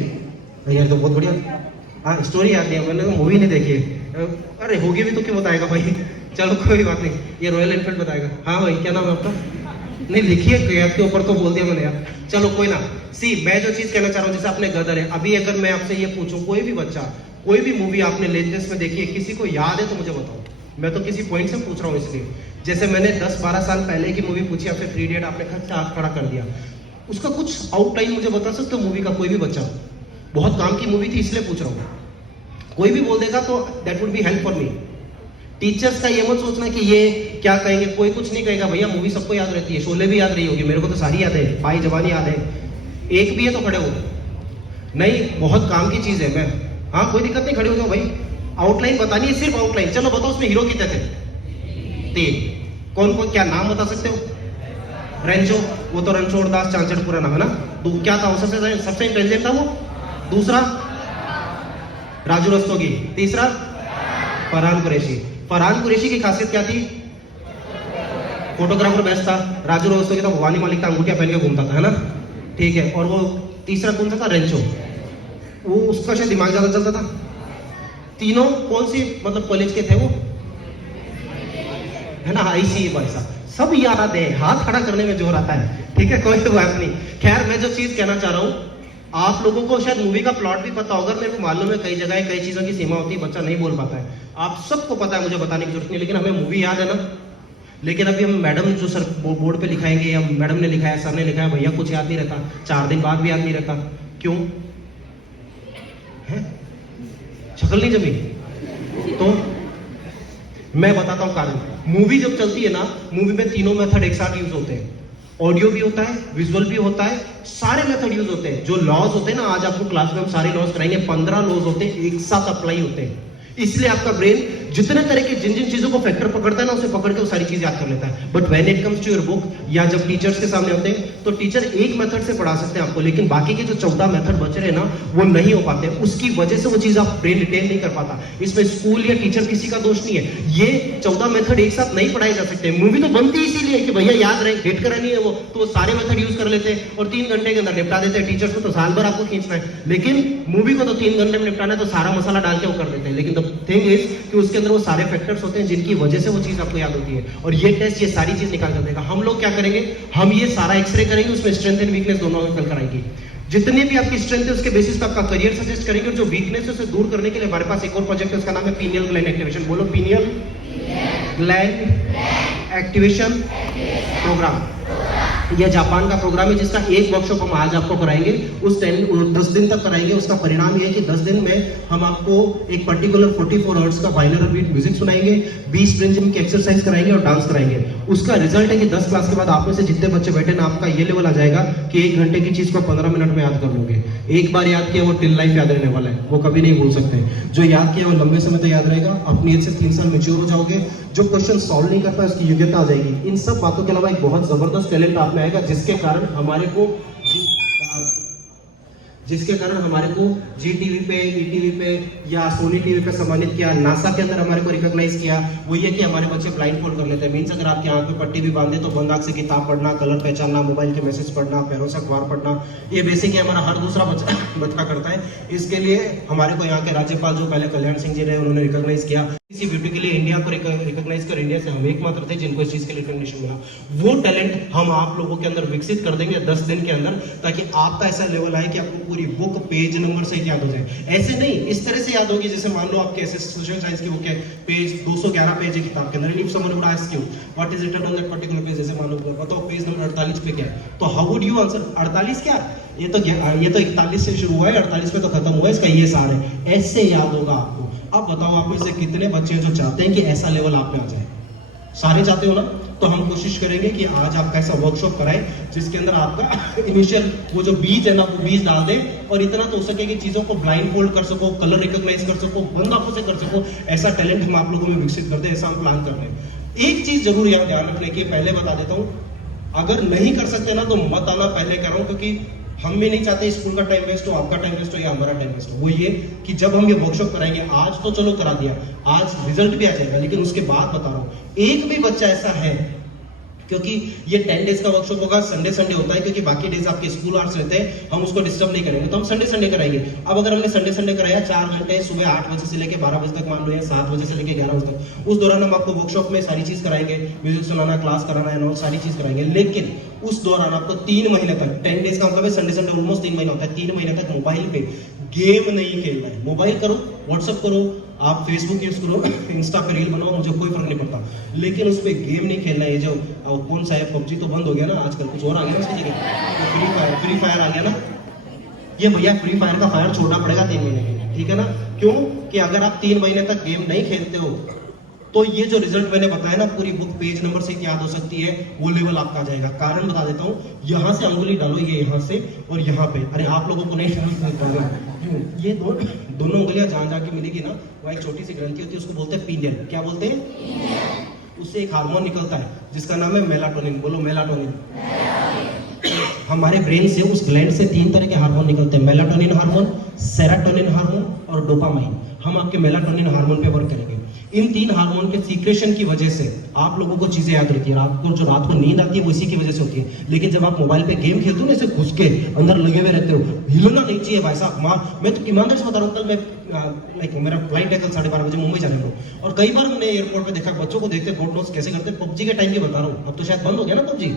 यार तो बहुत बढ़िया। हाँ, स्टोरी याद है, मैंने मूवी नहीं देखी है। अरे होगी भी तो क्यों बताएगा भाई। चलो कोई बात नहीं, ये रॉयल एनफील्ड बताएगा। हाँ भाई, क्या नाम है आपका? नहीं लिखिए, कैद के ऊपर तो बोल दिया मैंने यार। चलो कोई ना। सी, मैं जो चीज कहना चाह रहा हूँ, जैसे आपने गदर है, अभी अगर मैं आपसे ये पूछूं, कोई भी बच्चा कोई भी मूवी आपने लेटेस्ट में देखी है, किसी को याद है तो मुझे बताओ। मैं तो किसी पॉइंट से पूछ रहा हूँ, इसलिए जैसे मैंने 10-12 साल पहले की मूवी पूछी आपसे, 3 इडियट, आपने खड़ा कर दिया। उसका कुछ आउटलाइन मुझे बता सकते हो मूवी का? कोई भी बच्चा, बहुत काम की मूवी थी इसलिए पूछ रहा हूँ। कोई भी बोल देगा तो that would be help for me. Teachers का ये मत सोचना कि ये क्या कहेंगे, कोई कुछ नहीं कहेगा भैया, मूवी सबको याद रहती है। शोले भी याद रही होगी, मेरे को तो सारी याद है, भाई जवानी याद है। एक भी है तो खड़े हो। नहीं, बहुत काम की चीज है। मैं, हाँ कोई दिक्कत नहीं, खड़े हो जाओ भाई। आउटलाइन बतानी है, सिर्फ आउटलाइन। चलो बताओ उसमें हीरो कितने थे? 3। कौन कौन, क्या नाम बता सकते हो? रेंचो, वो तो रणछोड़ दास चांचड़ पूरा नाम है ना। क्या था वो? सबसे इंटेलिजेंट था वो। दूसरा राजू रस्तोगी। तीसरा फरहान कुरैशी। फरहान कुरैशी की खासियत क्या थी? फोटोग्राफर बेस्ट था। राजू रस्तोगी था भवानी मालिक था, अंगूठियां पहन के घूमता था, है ना, ठीक है। और वो तीसरा कौन सा था? रेंचो। वो उसका शायद दिमाग ज्यादा चलता था। तीनों कौन सी मतलब कॉलेज के थे वो, है ना? IC भाई साहब सब याद है, हाथ खड़ा करने में जोर आता है, ठीक है, कोई बात नहीं। खैर, मैं जो चीज कहना चाह रहा हूँ, आप लोगों को शायद मूवी का प्लॉट भी पता होगा, मेरे को मालूम है कई जगह कई चीजों की सीमा होती है, बच्चा नहीं बोल पाता है। आप सबको पता है, मुझे बताने की जरूरत नहीं, लेकिन हमें मूवी याद है ना। लेकिन अभी हम मैडम जो सर बोर्ड पे लिखाएंगे, या मैडम ने लिखा है, सर ने लिखा है, भैया कुछ याद नहीं रहता, 4 दिन बाद भी याद नहीं रहता। क्यों है? शक्ल नहीं जमी? तो मैं बताता हूँ कारण। मूवी जब चलती है ना, मूवी में तीनों मेथड एक साथ यूज होते हैं। ऑडियो भी होता है, विजुअल भी होता है, सारे मेथड यूज होते हैं। जो लॉज होते हैं ना, आज आपको क्लास में हम सारे लॉज कराएंगे, 15 लॉज होते हैं, एक साथ अप्लाई होते हैं। इसलिए आपका ब्रेन जितने तरह के जिन जिन चीजों को फैक्टर पकड़ता है ना, उसे पकड़ के वो सारी चीज याद कर लेता है। But when it comes to your book, या जब टीचर्स के सामने होते हैं, तो टीचर एक मेथड से पढ़ा सकते हैं आपको, लेकिन बाकी के जो 14 मेथड बच रहे हैं ना, वो नहीं हो पाते। उसकी वजह से वो चीज आप ब्रेन रिटेन नहीं कर पाता। इसमें स्कूल या टीचर किसी का दोष नहीं है। ये 14 मेथड एक साथ नहीं पढ़ाए जा सकते। मूवी तो बनती इसीलिए कि भैया याद रहे, हिट करानी है वो, तो वो सारे मेथड यूज कर लेते हैं और 3 घंटे के अंदर निपटा देते हैं। टीचर्स को तो साल भर आपको खींचना है, लेकिन मूवी को तो 3 घंटे में निपटाना है, तो सारा मसाला डाल के वो कर देते हैं। लेकिन द थिंग इज कि उसके अंदर वो सारे फैक्टर्स होते हैं जिनकी वजह से वो चीज आपको याद होती है। और ये टेस्ट ये सारी चीज निकाल कर देगा। हम लोग क्या करेंगे, हम ये सारा एक्सरे करेंगे, उसमें स्ट्रेंथ एंड वीकनेस दोनों निकल कर आएंगी। जितनी भी आपकी स्ट्रेंथ है उसके बेसिस पे आपका करियर सजेस्ट करेंगे, और जो वीकनेस है उसे दूर करने के लिए हमारे पास एक और प्रोजेक्ट है, उसका नाम है पीनियल ग्लैंड एक्टिवेशन। बोलो, पीनियल ग्लैंड एक्टिवेशन प्रोग्राम। यह जापान का प्रोग्राम है, जिसका एक वर्कशॉप हम आज आपको कराएंगे। उस 10 दिन तक कराएंगे। उसका परिणाम यह है कि 10 दिन में हम आपको एक पर्टिकुलर 44 हर्ट्ज का बाइनरी बीट म्यूजिक सुनाएंगे, 20 ब्रेन जिम की एक्सरसाइज कराएंगे और डांस कराएंगे। उसका रिजल्ट है कि 10 क्लास के बाद आप में से जितने बच्चे बैठे ना, आपका ये लेवल आ जाएगा कि 1 घंटे की चीज को 15 मिनट में याद कर लोगे। एक बार याद किया वो टिल लाइफ याद रहने वाला है, वो कभी नहीं भूल सकते। जो याद किया वो लंबे समय तक याद रहेगा। अपनी एज से 3 साल मैच्योर हो जाओगे। जो क्वेश्चन सॉल्व नहीं कर पाए उसकी योग्यता आ जाएगी। इन सब बातों के अलावा एक बहुत जबरदस्त टैलेंट आप में आएगा, जिसके कारण हमारे को जिसके कारण हमारे को जी टीवी पे, ईटीवी पे या सोनी टीवी पे सम्मानित किया। नासा के अंदर हमारे को रिकॉग्नाइज किया। वो ये कि हमारे बच्चे ब्लाइंड फोल्ड कर लेते हैं। मीन्स अगर आपकी आंख पे पट्टी भी बांधे तो बंद आंख से किताब पढ़ना, कलर पहचानना, मोबाइल के मैसेज पढ़ना, पैरों से अखबार पढ़ना, ये बेसिक है हमारा हर दूसरा बच्चा करता है। इसके लिए हमारे को यहाँ के राज्यपाल जो पहले कल्याण सिंह जी रहे, उन्होंने रिकॉग्नाइज किया। इसी ब्यूटी के लिए इंडिया को रिकॉग्नाइज कर, इंडिया से हम एकमात्र थे जिनको इस चीज के लिए रिकॉग्निशन मिला। वो टैलेंट हम आप लोगों के अंदर विकसित कर देंगे 10 दिन के अंदर, ताकि आपका ऐसा लेवल आए कि आपको पूरी बुक पेज नंबर से याद हो जाए। ऐसे नहीं, इस तरह से याद होगी जैसे मान लो आपके ऐसे सोशल साइंस की बुक है, पेज 211 पेज है किताब के अंदर, if someone would ask you what is written on that particular page, जैसे मान लो बताओ पेज नंबर 48 पे क्या है, तो हाउ वुड यू आंसर 48 क्या, ये तो 41 से शुरू हुआ है, 48 पे तो खत्म हुआ है, इसका ये सार है। ऐसे याद होगा आपको। अब बताओ आप में से कितने बच्चे जो चाहते हैं कि ऐसा लेवल आप में आ जाए? सारे चाहते हो ना? तो हम कोशिश करेंगे कि आज आपका ऐसा वर्कशॉप कराएं जिसके अंदर आपका इनिशियल वो जो बीज है ना, वो बीज डाल दें और इतना तो हो सके कि चीजों को ब्लाइंड फोल्ड कर सको, कलर रिकॉग्नाइज कर सको, बंद आंखों से कर सको। ऐसा टैलेंट हम आप लोगों में विकसित कर दें, ऐसा हम प्लान कर रहे हैं। एक चीज जरूर यहाँ ध्यान रखने की, पहले बता देता हूँ, अगर नहीं कर सकते ना तो मत आना, पहले कह रहा हूँ, क्योंकि हम भी नहीं चाहते स्कूल का टाइम वेस्ट हो, आपका टाइम वेस्ट हो या हमारा टाइम वेस्ट हो। वो ये कि जब हम ये वर्कशॉप कराएंगे, आज तो चलो करा दिया, आज रिजल्ट भी आ जाएगा, लेकिन उसके बाद बता रहा हूँ एक भी बच्चा ऐसा है, क्योंकि ये 10 डेज का वर्कशॉप होगा, संडे संडे होता है, क्योंकि बाकी डेज आपके स्कूल आवर्स रहते हैं, हम उसको डिस्टर्ब नहीं करेंगे, तो हम संडे संडे कराएंगे। अब अगर हमने संडे संडे कराया 4 घंटे, सुबह 8 बजे से लेकर 12 बजे तक, मान लो या 7 बजे से लेकर 11 बजे तक, उस दौरान हम आपको वर्कशॉप में सारी चीज कराएंगे, म्यूजिक सुनाना, क्लास कराना है, सारी चीज कराएंगे। लेकिन उस दौरान आपको 3 महीने तक, 10 डेज का मतलब है संडे संडे ऑलमोस्ट 3 महीना होता है, 3 महीने तक मोबाइल पे गेम नहीं खेलना है। मोबाइल करो, व्हाट्सएप करो, आप फेसबुक यूज करो, इंस्टा पे रील बनाओ, मुझे कोई फर्क नहीं पड़ता, लेकिन उस पर गेम नहीं खेलना है। ये जो कौन सा है, पबजी तो बंद हो गया ना आजकल, कुछ और आ गया ना उसकी जगह, फ्री फायर आ गया ना। ये भैया फ्री फायर का फायर छोड़ना पड़ेगा 3 महीने के लिए, ठीक है ना? क्यों कि अगर आप 3 महीने तक गेम नहीं खेलते हो तो ये जो रिजल्ट मैंने बताया ना, पूरी बुक पेज नंबर से याद हो सकती है, वो लेवल आपका आ जाएगा। कारण बता देता हूँ, यहाँ से अंगुली डालो, ये यहाँ से और यहाँ पे, अरे आप लोगों को नहीं ये दोनों उंगलियां जहां जाके मिलेगी ना, वहाँ एक छोटी सी ग्रंथि होती है, उसको बोलते हैं पीनियल। क्या बोलते हैं? उससे एक हार्मोन निकलता है जिसका नाम है मेलाटोनिन। बोलो मेलाटोनिन। हमारे ब्रेन से, उस ग्लैंड से 3 तरह के हार्मोन निकलते हैं, मेलाटोनिन हार्मोन, सेरोटोनिन हार्मोन और डोपामाइन। हम आपके मेलाटोनिन हार्मोन पे वर्क करेंगे। इन 3 हार्मोन के सीक्रेशन की वजह से आप लोगों को चीजें याद रहती है। आपको जो रात को नींद आती है वो इसी की वजह से होती है। लेकिन जब आप मोबाइल पे गेम खेलते हो ना, ऐसे घुस के अंदर लगे हुए रहते हो, हिलना नहीं चाहिए भाई साहब। मैं तो ईमानदारी से बता रहा हूँ, कल मैं मेरा फ्लाइट है कल 12:30 बजे मुंबई जाने को, और कई बार हमने एयरपोर्ट पे देखा बच्चों को, देखते गॉड नोस कैसे करते। पबजी के टाइम की बता रहा हूँ, अब तो शायद बंद हो गया ना पबजी,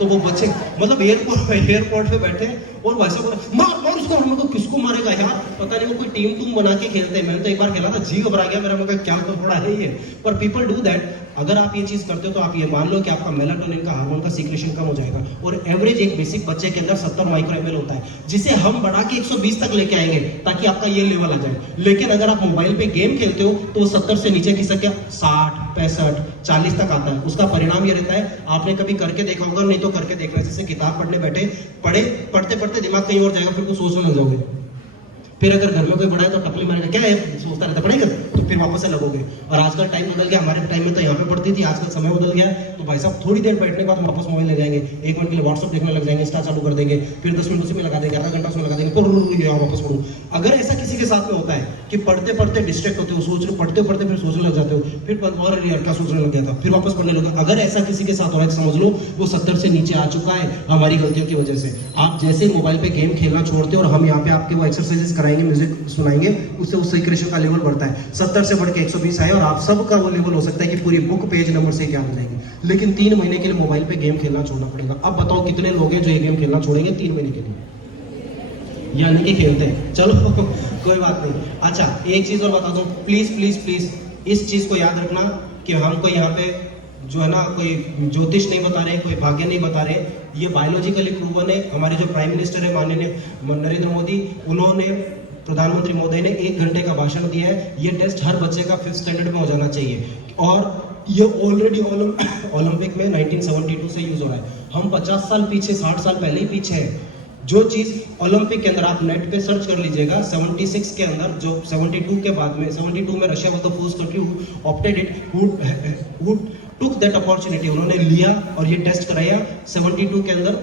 तो वो बच्चे मतलब एयरपोर्ट पे बैठे और वैसा मार उसको, हम तो किसको मारेगा यार, पता नहीं, वो कोई टीम टूम बना के खेलते हैं। मैंने तो एक बार खेला था, जी घबरा गया मेरा, मैं क्या तो थोड़ा है ये, पर पीपल डू दैट। अगर आप ये चीज करते हो तो आप ये मान लो कि आपका मेलाटोनिन का हार्मोन का सीक्रेशन कम हो जाएगा। और एवरेज एक बेसिक बच्चे के अंदर 70 माइक्रो ml होता है, जिसे हम बढ़ा के 120 तक लेके आएंगे ताकि आपका ये लेवल आ जाए। लेकिन अगर आप मोबाइल पे गेम खेलते हो तो वो 70 से नीचे खिसक गया 60, 65, 40 तक आता है। उसका परिणाम ये रहता है, आपने कभी करके देखा होगा, नहीं तो करके देखना, जैसे किताब पढ़ने बैठे, पढ़ते पढ़ते दिमाग कहीं और जाएगा, फिर कुछ सोचने लग जाओगे। फिर अगर घर में कोई बड़ा है तो टपली मारेगा, क्या है सोचता रहता, पढ़ेगा, तो फिर वापस से लगोगे। और आजकल टाइम बदल गया, हमारे टाइम में तो यहाँ पे पढ़ती थी, आजकल समय बदल गया, तो भाई साहब थोड़ी देर बैठने के बाद वापस मोबाइल ले जाएंगे, 1 मिनट के लिए व्हाट्सअप देखने लग जाएंगे, इंस्टा चालू कर देंगे, फिर 10 मिनट उसी में लगा देंगे, आधा घंटा उसमें लगा देंगे, फिर वापस पढ़ो। अगर ऐसा किसी के साथ में होता है कि पढ़ते पढ़ते डिस्ट्रैक्ट होते हो, सोच रहे पढ़ते पढ़ते फिर सोचने लग जाते हो, फिर और यार क्या सोचने लग गया था, फिर वापस पढ़ने लगा, अगर ऐसा किसी के साथ हो रहा है समझ लो वो 70 से नीचे आ चुका है हमारी गलतियों की वजह से। आप जैसे मोबाइल पे गेम खेलना छोड़ते हो और हम यहाँ पे आपके वो एक्सरसाइजेस कराएंगे, म्यूजिक सुनाएंगे, उससे उस सीक्रेशन का लेवल बढ़ता है, 70 से बढ़ के 120 आए और आप सबका वो लेवल हो सकता है कि पूरी बुक पेज नंबर से क्या हो जाएगी। लेकिन 3 महीने के लिए मोबाइल पे गेम खेलना छोड़ना पड़ेगा। अब बताओ कितने लोग हैं जो ये गेम खेलना छोड़ेंगे 3 महीने के लिए, यानी कि खेलते हैं, चलो कोई बात नहीं। अच्छा एक चीज और बता दो, प्लीज प्लीज प्लीज इस चीज को याद रखना कि हमको यहाँ पे जो है ना कोई ज्योतिष नहीं बता रहे, कोई भाग्य नहीं बता रहे, ये बायोलॉजिकली प्रूवन है। हमारे जो प्राइम मिनिस्टर है माननीय नरेंद्र मोदी, उन्होंने, प्रधानमंत्री महोदय ने 1 घंटे का भाषण दिया है, ये टेस्ट हर बच्चे का 5th स्टैंडर्ड में हो जाना चाहिए। और ये ऑलरेडी ओलंपिक में 1972 से यूज हो रहा है। हम 50 साल पीछे, 60 साल पहले ही पीछे है। जो चीज ओलंपिक के अंदर, आप नेट पे सर्च कर लीजिएगा, 76 के अंदर, जो 72 के बाद में, 72 में Russia was the first country who opted it, who took that opportunity, उन्होंने लिया और ये टेस्ट कराया 72 के अंदर।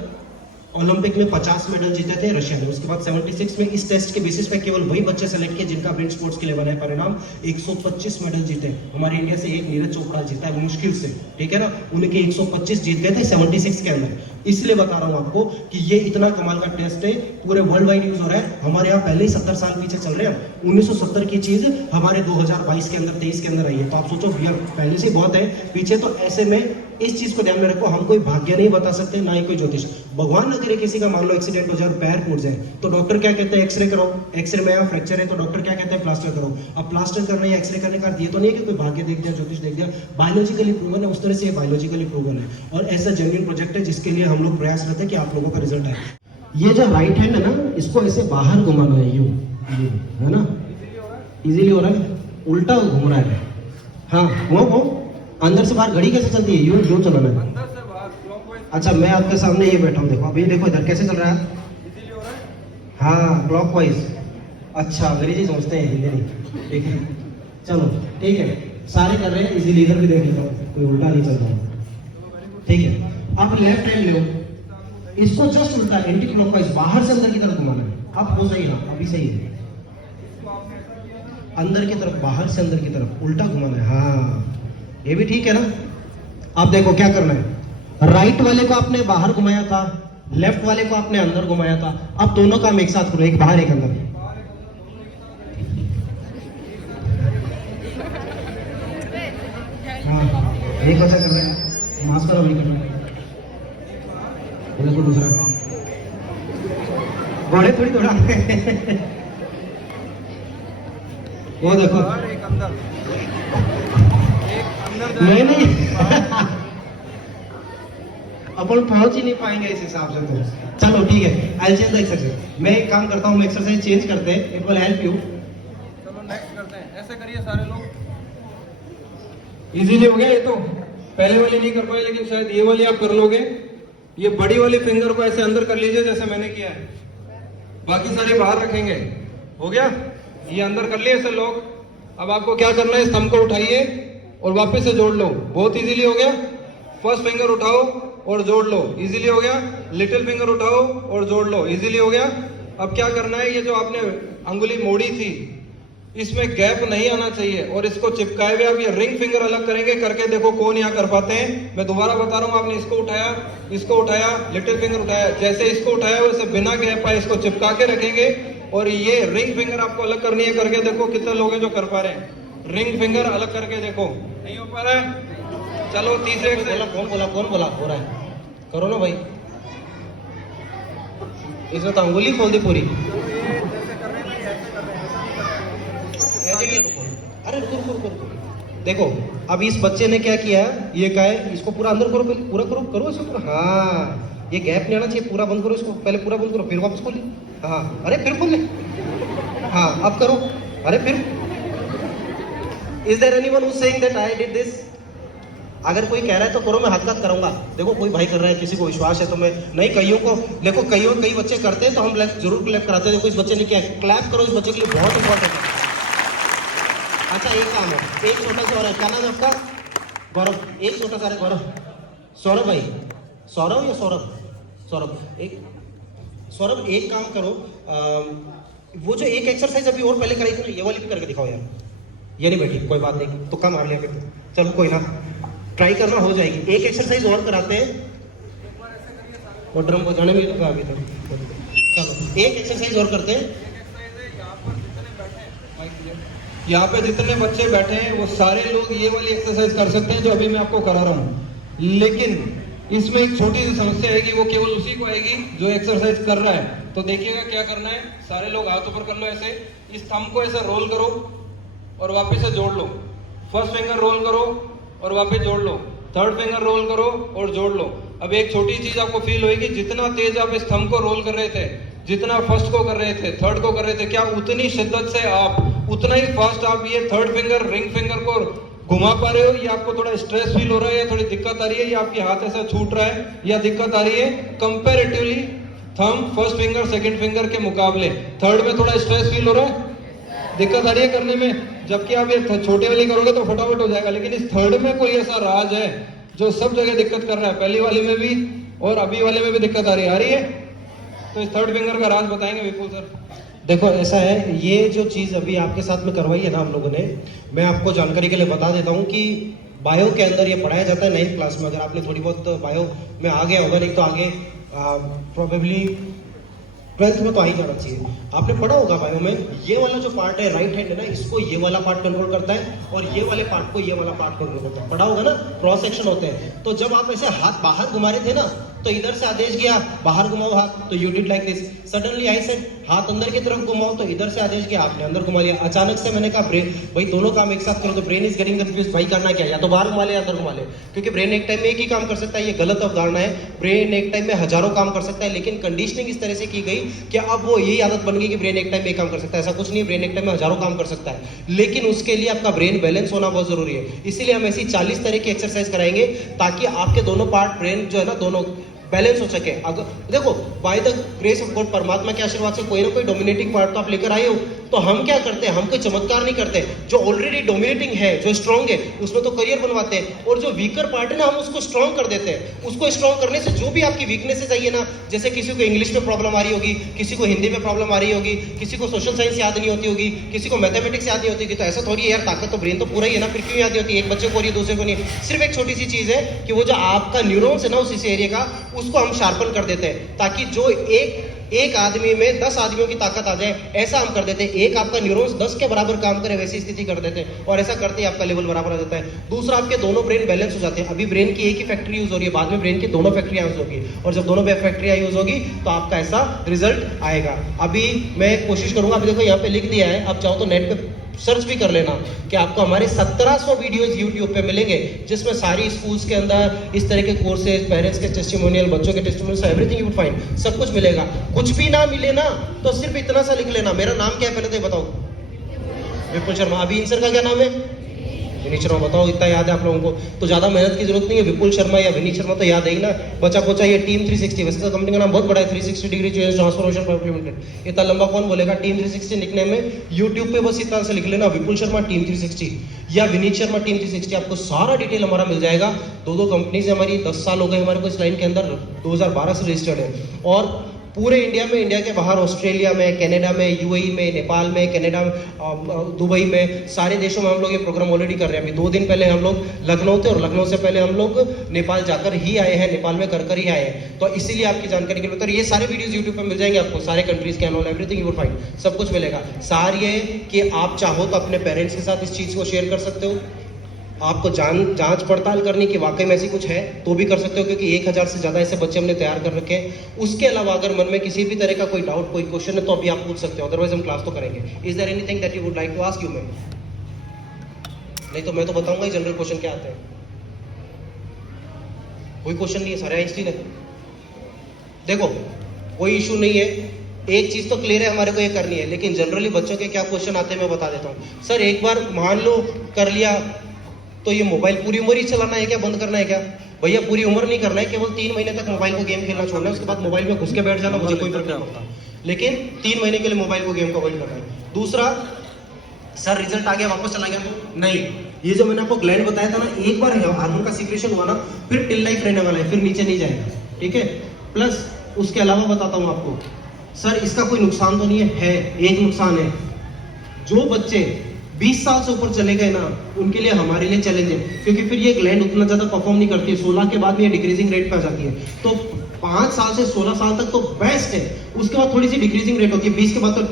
ओलंपिक में 50 मेडल जीते थे रशिया ने। उसके बाद 76 में इस टेस्ट के बेसिस पे केवल वही बच्चे सेलेक्ट किए जिनका ब्रेन स्पोर्ट्स के लिए बना है परिणाम 125 मेडल जीते। हमारे इंडिया से एक नीरज चोपड़ा जीता है मुश्किल से, ठीक है ना, उनके 125 जीत गए थे 76 के अंदर। इसलिए बता रहा हूँ आपको कि ये इतना कमाल का टेस्ट है, पूरे वर्ल्ड वाइड यूज हो रहा है। हमारे यहाँ पहले ही 70 साल पीछे चल रहे हैं, 1970 की चीज हमारे 2022 के अंदर 23 के अंदर आई है। तो आप सोचो भैया पहले से बहुत है पीछे। तो ऐसे में इस चीज को ध्यान में रखो, हम कोई भाग्य नहीं बता सकते, ना ही कोई ज्योतिष। भगवान न करे किसी का मान लो एक्सीडेंट हो जाए, पैर फूट जाए, तो डॉक्टर क्या कहते हैं, एक्सरे करो। एक्सरे में यहाँ फ्रैक्चर है तो डॉक्टर क्या कहते हैं, प्लास्टर करो। अब प्लास्टर करना या एक्सरे करने का ये तो नहीं है कि कोई भाग्य देख दिया, ज्योतिष देख दिया। बायोलॉजिकली प्रूवन है, उस तरह से ये बायोलॉजिकली प्रूवन है और ऐसा जेन्युइन प्रोजेक्ट है जिसके लिए हम लोग प्रयास करते हैं कि आप लोगों का रिजल्ट आए। ये जो राइट हैंड है ना, इसको ऐसे बाहर घुमाना है, यूं है ना, इजीली हो रहा है, उल्टा घूम रहा है। हाँ वो अंदर से बाहर घड़ी कैसे चलती है, यूं यूं चलाना है। अच्छा मैं आपके सामने ये बैठा हूँ, देखो अभी देखो इधर कैसे चल रहा है, हाँ क्लॉकवाइज। अच्छा अंग्रेजी समझते हैं, हिंदी नहीं, ठीक है चलो ठीक है, सारे कर रहे हैं इजीली। इधर भी देख लेता हूँ, कोई उल्टा नहीं चल रहा, ठीक है। आप लेफ्ट हैंड लो, इसको जस्ट उल्टा एंटी क्लॉकवाइज बाहर से अंदर की तरफ घुमाना है। आप हो सही, हाँ अभी सही है, अंदर की तरफ, बाहर से अंदर की तरफ उल्टा घुमाना है। हाँ ये भी ठीक है ना। आप देखो क्या करना है, राइट वाले को आपने बाहर घुमाया था, लेफ्ट वाले को आपने अंदर घुमाया था। अब दोनों काम एक साथ करो, एक बाहर एक अंदर। हाँ एक अच्छा कर रहे हैं, मास्क वाला भी कर रहे हैं। देखो दूसरा, घोड़े थोड़ी दौड़ा वो देखो एक अंदर नहीं अपन पहुंच ही नहीं पाएंगे इस हिसाब से। तो चलो ठीक है, आई चेंज द एक्सरसाइज। मैं एक काम करता हूँ, मैं एक्सरसाइज चेंज करते हैं, इट विल हेल्प यू। चलो नेक्स्ट करते हैं, ऐसे करिए सारे लोग। इजीली हो गया ये तो, पहले वाली नहीं कर पाए लेकिन शायद ये वाली आप कर लोगे। ये बड़ी वाली फिंगर को ऐसे अंदर कर लीजिए जैसे मैंने किया है, बाकी सारे बाहर रखेंगे। हो गया, ये अंदर कर लिए ऐसे लोग। अब आपको क्या करना है, इस थंब को उठाइए और वापस से जोड़ लो। बहुत इजीली हो गया। फर्स्ट फिंगर उठाओ और जोड़ लो, इजीली हो गया। लिटिल फिंगर उठाओ और जोड़ लो, इजीली हो गया। अब क्या करना है, ये जो आपने अंगुली मोड़ी थी इसमें गैप नहीं आना चाहिए और इसको चिपकाए हुए आप ये रिंग फिंगर अलग करेंगे। करके देखो कौन यहाँ कर पाते हैं। मैं दोबारा बता रहा हूँ, आपने इसको उठाया, लिटिल फिंगर उठाया, जैसे इसको उठाया वैसे बिना गैप आए इसको चिपका के रखेंगे और ये रिंग फिंगर आपको अलग करनी है। करके देखो कितने लोग हैं जो कर पा रहे हैं। रिंग फिंगर अलग करके देखो, नहीं हो पा रहा है। चलो तीसरे कौन बोला हो रहा है, करो ना भाई। इसमें तो अंगुली खोल दी पूरी। अरे रुको, देखो अब इस बच्चे ने क्या किया, ये क्या है, इसको पूरा अंदर करो, पहले पूरा करो इसको पूरा। हाँ ये गैप नहीं आना चाहिए, पूरा बंद करो इसको, पहले पूरा बंद करो फिर वापस खोलिए। हाँ अरे फिर खोल ले, हाँ अब करो, अरे फिर। Is there anyone who saying that I did this? अगर कोई कह रहा है तो करो, मैं हाथ का कराऊंगा। देखो कोई भाई कर रहा है, किसी को विश्वास है तो मैं नहीं। कईयों को देखो, कई बच्चे करते हैं तो हम जरूर क्लैप कराते हैं। देखो इस बच्चे ने क्या, क्लैप करो, इस बच्चे के लिए बहुत इंपॉर्टेंट है। अच्छा एक काम है, एक छोटा सा और है, क्या नाम है आपका? गौरव। एक छोटा सा, गौरव, सौरभ भाई, सौरभ या सौरभ, सौरभ एक काम करो, वो जो एक एक्सरसाइज अभी और पहले कराई थी ना, ये वाली भी करके दिखाओ यार। ये नहीं बैठी, कोई बात नहीं, तुक्का मार लिया फिर तो, चलो कोई ना, ट्राई करना हो जाएगी। एक एक्सरसाइज और कराते हैं, और ड्रम बजाने में लगा अभी तक। चलो एक एक्सरसाइज और करते हैं। यहाँ पे जितने बच्चे बैठे हैं वो सारे लोग ये वाली एक्सरसाइज कर सकते हैं जो अभी मैं आपको करा रहा हूँ। लेकिन इसमें एक छोटी सी समस्या है कि वो केवल उसी को आएगी जो एक्सरसाइज कर रहा है। तो देखिएगा क्या करना है, सारे लोग हाथ ऊपर कर लो ऐसे, इस थंब को ऐसे रोल करो और वापस से जोड़ लो। फर्स्ट फिंगर रोल करो और वापस जोड़ लो, थर्ड फिंगर रोल करो और जोड़ लो। अब एक छोटी चीज आपको फील होगी, जितना तेज आप इस थंब को रोल कर रहे थे, जितना फर्स्ट को कर रहे थे, थर्ड को कर रहे थे, क्या उतनी शिद्दत से आप उतना ही फास्ट आप ये थर्ड फिंगर, रिंग फिंगर को घुमा पा रहे हो? या आपको थोड़ा स्ट्रेस फील हो रहा है, या थोड़ी दिक्कत आ रही है, या आपके हाथ ऐसा छूट रहा है, या दिक्कत आ रही है? Comparatively thumb first finger second finger के मुकाबले थर्ड में थोड़ा स्ट्रेस फील हो रहा है, दिक्कत आ रही है करने में। जबकि आप ये छोटे वाली करोगे तो फटाफट हो जाएगा, लेकिन इस थर्ड में कोई ऐसा राज है जो सब जगह दिक्कत कर रहा है। पहली वाली में भी और अभी वाले में भी दिक्कत आ रही है। तो इस थर्ड फिंगर का राज बताएंगे विपुल सर। देखो ऐसा है, ये जो चीज़ अभी आपके साथ में करवाई है ना हम लोगों ने, मैं आपको जानकारी के लिए बता देता हूँ कि बायो के अंदर ये पढ़ाया जाता है 9th क्लास में। अगर आपने थोड़ी बहुत बायो में आ गया होगा, नहीं तो आगे प्रोबेबली 12th में तो आ ही जाना चाहिए। आपने पढ़ा होगा बायो में, ये वाला जो पार्ट है राइट हैंड है ना, इसको ये वाला पार्ट कंट्रोल करता है और ये वाले पार्ट को ये वाला पार्ट कंट्रोल करता है। पढ़ा होगा ना, क्रॉस सेक्शन होते हैं। तो जब आप ऐसे हाथ बाहर घुमा रहे थे ना, तो इधर से आदेश गया बाहर घुमाओ हाथ, तो you did like this. Suddenly I said हाथ अंदर की तरफ घुमाओ, तो इधर से आदेश गया, आपने अंदर घुमा लिया। अचानक से मैंने कहा ब्रेन, भाई दोनों काम एक साथ करो, तो ब्रेन इज गेटिंग कंफ्यूज, भाई करना क्या, या तो बाहर घुमा ले या अंदर घुमा ले, क्योंकि ब्रेन एक टाइम में एक ही काम कर सकता है। ये गलत अवधारणा है, ब्रेन एक टाइम में हजारों काम कर सकता है, लेकिन कंडीशनिंग इस तरह से की गई कि अब वो यही आदत बन गई कि ब्रेन एक टाइम में एक काम कर सकता है। ऐसा कुछ नहीं है, ब्रेन एक टाइम में हजारों काम कर सकता है, लेकिन उसके लिए आपका ब्रेन बैलेंस होना बहुत जरूरी है। इसीलिए हम ऐसी 40 तरह की एक्सरसाइज कराएंगे ताकि आपके दोनों पार्ट ब्रेन जो है ना, दोनों बैलेंस हो सके। अगर देखो, by the grace of God, परमात्मा के आशीर्वाद से कोई ना कोई डोमिनेटिंग पार्ट तो आप लेकर आए हो। तो हम क्या करते हैं, हम कोई चमत्कार नहीं करते। जो ऑलरेडी डोमिनेटिंग है, जो स्ट्रांग है, उसमें तो करियर बनवाते हैं, और जो वीकर पार्ट है ना, हम उसको स्ट्रांग कर देते हैं। उसको स्ट्रांग करने से जो भी आपकी वीकनेसेस आई है ना, जैसे किसी को इंग्लिश में प्रॉब्लम आ रही होगी, किसी को हिंदी में प्रॉब्लम आ रही होगी, किसी को सोशल साइंस याद नहीं होती होगी, किसी को मैथमेटिक्स याद नहीं होती होगी, तो ऐसा थोड़ी है यार, ताकत तो ब्रेन तो पूरा ही है ना, फिर क्यों याद नहीं होती, एक बच्चे को हो रही है दूसरे को नहीं। सिर्फ एक छोटी सी चीज है कि वो जो आपका न्यूरॉन्स है ना, उस एरिया का, उसको हम शार्पन कर देते हैं, ताकि जो एक आदमी में 10 आदमियों की ताकत आ जाए, ऐसा हम कर देते हैं। एक आपका न्यूरॉन्स 10 के बराबर काम करे, वैसी स्थिति कर देते हैं, और ऐसा करते ही आपका लेवल बराबर आ जाता है। दूसरा, आपके दोनों ब्रेन बैलेंस हो जाते हैं। अभी ब्रेन की एक ही फैक्ट्री यूज हो रही है, बाद में ब्रेन की दोनों फैक्ट्रियां यूज होगी, और जब दोनों फैक्ट्रियां यूज होगी तो आपका ऐसा रिजल्ट आएगा। अभी मैं कोशिश करूंगा, अभी देखो यहाँ पे लिख दिया है, आप चाहो तो नेट पे सर्च भी कर लेना कि आपको हमारे 1700 वीडियोस YouTube पे मिलेंगे, जिसमें सारी स्कूल्स के अंदर इस तरह के कोर्सेज, पेरेंट्स के टेस्टिमोनियल, बच्चों के testimonial, everything you would find, सब कुछ मिलेगा। कुछ भी ना मिले ना, तो सिर्फ इतना सा लिख लेना, मेरा नाम क्या है पहले तो ये बताओ। विपुल शर्मा। अभी इन सर का क्या नाम है? विनीत शर्मा। बताओ, इतना याद है आप लोगों को, तो ज्यादा मेहनत की जरूरत नहीं है। विपुल शर्मा या विनीत शर्मा तो याद है ही ना, बचा कोचा। ये टीम 360, वैसे तो कंपनी का नाम बहुत बड़ा है, 360 degree change transformation private limited. इतना लंबा कौन बोलेगा? टीम 360 लिखने में यूट्यूब पे बस इतना से लिख लेना, विपुल शर्मा टीम 360 या विनीत शर्मा टीम 360, आपको सारा डिटेल हमारा मिल जाएगा। दो कंपनीज हमारी, 10 साल हो गए हमारे को इस लाइन के अंदर, 2012 से रजिस्टर्ड है, और पूरे इंडिया में, इंडिया के बाहर ऑस्ट्रेलिया में, कनाडा में, यूएई में, नेपाल में, कनाडा, दुबई में, सारे देशों में हम लोग ये प्रोग्राम ऑलरेडी कर रहे हैं। अभी 2 दिन पहले हम लोग लखनऊ थे, और लखनऊ से पहले हम लोग नेपाल जाकर ही आए हैं, नेपाल में कर ही आए हैं। तो इसीलिए आपकी जानकारी के लिए, तो ये सारे वीडियोस यूट्यूब पे मिल जाएंगे आपको, सारे कंट्रीज के unknown, everything you will find, सब कुछ मिलेगा। सार ये कि आप चाहो तो अपने पेरेंट्स के साथ इस चीज़ को शेयर कर सकते हो। आपको जांच पड़ताल करनी कि वाकई में ऐसी कुछ है तो भी कर सकते हो, क्योंकि 1000 से ज़्यादा ऐसे बच्चे हमने तैयार कर रखे हैं। उसके अलावा अगर मन में किसी भी तरह का कोई डाउट, कोई क्वेश्चन है, तो अभी आप पूछ सकते हो, अदरवाइज हम क्लास तो करेंगे। Is there anything that you would like to ask you ma'am? नहीं तो मैं तो बताऊंगा ही जनरल क्वेश्चन क्या आते हैं। कोई क्वेश्चन नहीं है, सारे आइंस्टीन है। देखो, कोई इशू नहीं है, एक चीज तो क्लियर है, हमारे को ये करनी है, लेकिन जनरली बच्चों के क्या क्वेश्चन आते हैं मैं बता देता हूँ। सर एक बार मान लो कर लिया, तो ये मोबाइल पूरी उम्र ही चलाना है क्या, बंद करना है क्या? भैया पूरी उम्र नहीं करना है, केवल 3 महीने तक मोबाइल को गेम खेलना छोड़ना है, उसके बाद मोबाइल में घुस के बैठ जाना, मुझे कोई फर्क नहीं पड़ता, लेकिन 3 महीने के लिए मोबाइल को गेम को अवॉइड करना है। दूसरा, सर रिजल्ट आ गया वापस चला गया, नहीं, ये जो मैंने आपको ग्लैंड बताया था ना, एक बार हार्मोन का सीक्रेशन हुआ ना, फिर टिल लाइफ रहने वाला है, फिर नीचे नहीं जाएगा, ठीक है। प्लस उसके अलावा बताता हूँ आपको, सर इसका कोई नुकसान तो नहीं है, एक नुकसान है, जो बच्चे 20 साल से ऊपर चले गए ना, उनके लिए हमारे लिए चैलेंज है, क्योंकि फिर ये ग्लैंड उतना ज्यादा परफॉर्म नहीं करती है, 16 के बाद में ये डिक्रीजिंग रेट पे आ जाती है। तो 5 साल से 16 साल तक तो बेस्ट है, उसके बाद थोड़ी सी डिक्रीजिंग रेट होती है, 20 के बाद तो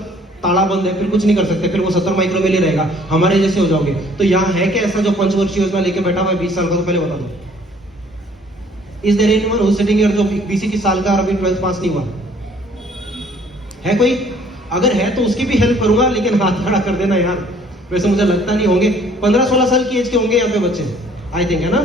ताला बंद है, फिर कुछ नहीं कर सकते, फिर वो 70 माइक्रो में ही रहेगा, हमारे जैसे हो जाओगे। तो यहाँ है क्या ऐसा जो पंचवर्षीय योजना लेके बैठा हुआ है 20 साल का? तो पहले बता दो, is there anyone who is sitting here जो 20 साल का और अभी 12th पास नहीं हुआ है? कोई अगर है तो उसकी भी हेल्प करूंगा, लेकिन हाथ खड़ा कर देना यार, वैसे मुझे लगता नहीं होंगे, 15-16 साल की एज के होंगे यहाँ पे बच्चे, आई थिंक, है ना?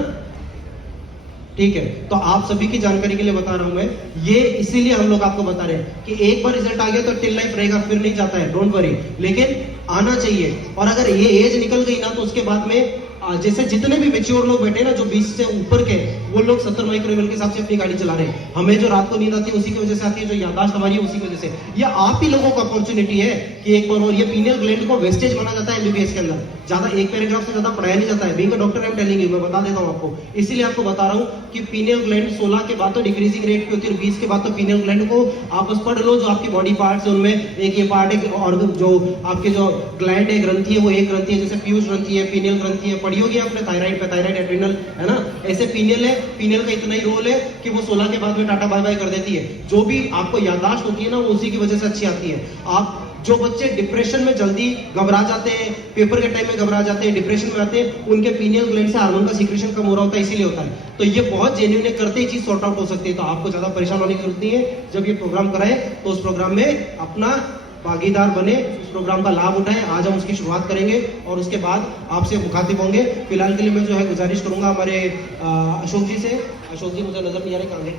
ठीक है, तो आप सभी की जानकारी के लिए बता रहा हूं मैं, ये इसीलिए हम लोग आपको बता रहे हैं कि एक बार रिजल्ट आ गया तो टिल लाइफ रहेगा, फिर नहीं जाता है, डोंट वरी, लेकिन आना चाहिए। और अगर ये एज निकल गई ना, तो उसके बाद में जैसे जितने भी मेच्योर लोग बैठे ना, जो 20 से ऊपर के, वो लोग 70 माइक्रो लेवल के हिसाब से अपनी गाड़ी चला रहे हैं। हमें जो रात को नींद आती है उसी की वजह से आती है, जो याददाश्त हमारी है उसी की वजह से। ये आप ही लोगों को अपॉर्चुनिटी है कि एक बार और ये पीनियल ग्लैंड को वेस्टेज माना जाता है एमबीबीएस के अंदर, ज्यादा एक पैराग्राफ से ज्यादा पढ़ाया नहीं जाता है। Being a doctor I am telling you, मैं बता देता हूं आपको, इसीलिए आपको बता रहा हूं कि पीनियल ग्लैंड 16 के बाद तो डिक्रीजिंग रेट की होती है, 20 के बाद तो पीनियल ग्लैंड को आप बस पढ़ लो। जो आपकी बॉडी पार्ट्स है उनमें एक ये पार्ट है, और जो आपके जो ग्लैंड है, ग्रंथि है, वो एक ग्रंथि है, जैसे पीयूष ग्रंथि है, पीनियल ग्रंथि है, पढ़ी होगी आपने थायराइड पे, थायराइड एड्रिनल है ना, ऐसे पीनियल है। पीनियल का इतना ही रोल है कि वो 16 के बाद में टाटा बाय बाय कर देती है। जो भी आपको याददाश्त होती है ना, वो उसी की वजह से अच्छी आती है। आप जो बच्चे डिप्रेशन में जल्दी घबरा जाते हैं, पेपर के टाइम में घबरा जाते हैं, डिप्रेशन में आते हैं, उनके पीनियल ग्लैंड से हार्मोन का सीक्रेशन कम हो रहा होता है, इसीलिए होता है। तो ये बहुत जेन्युइन है, करते ही चीज सॉर्ट आउट हो सकती है। तो आपको ज्यादा परेशान होने की जरूरत नहीं है। जब ये प्रोग्राम कराए तो उस प्रोग्राम में अपना भागीदार बने, उस प्रोग्राम का लाभ उठाएं। आज हम उसकी शुरुआत करेंगे और उसके बाद आपसे मुखातिब होंगे। फिलहाल के लिए मैं जो है गुजारिश करूंगा हमारे अशोक जी से। अशोक जी मुझे नजर नहीं आ रहे, कहाँ गए?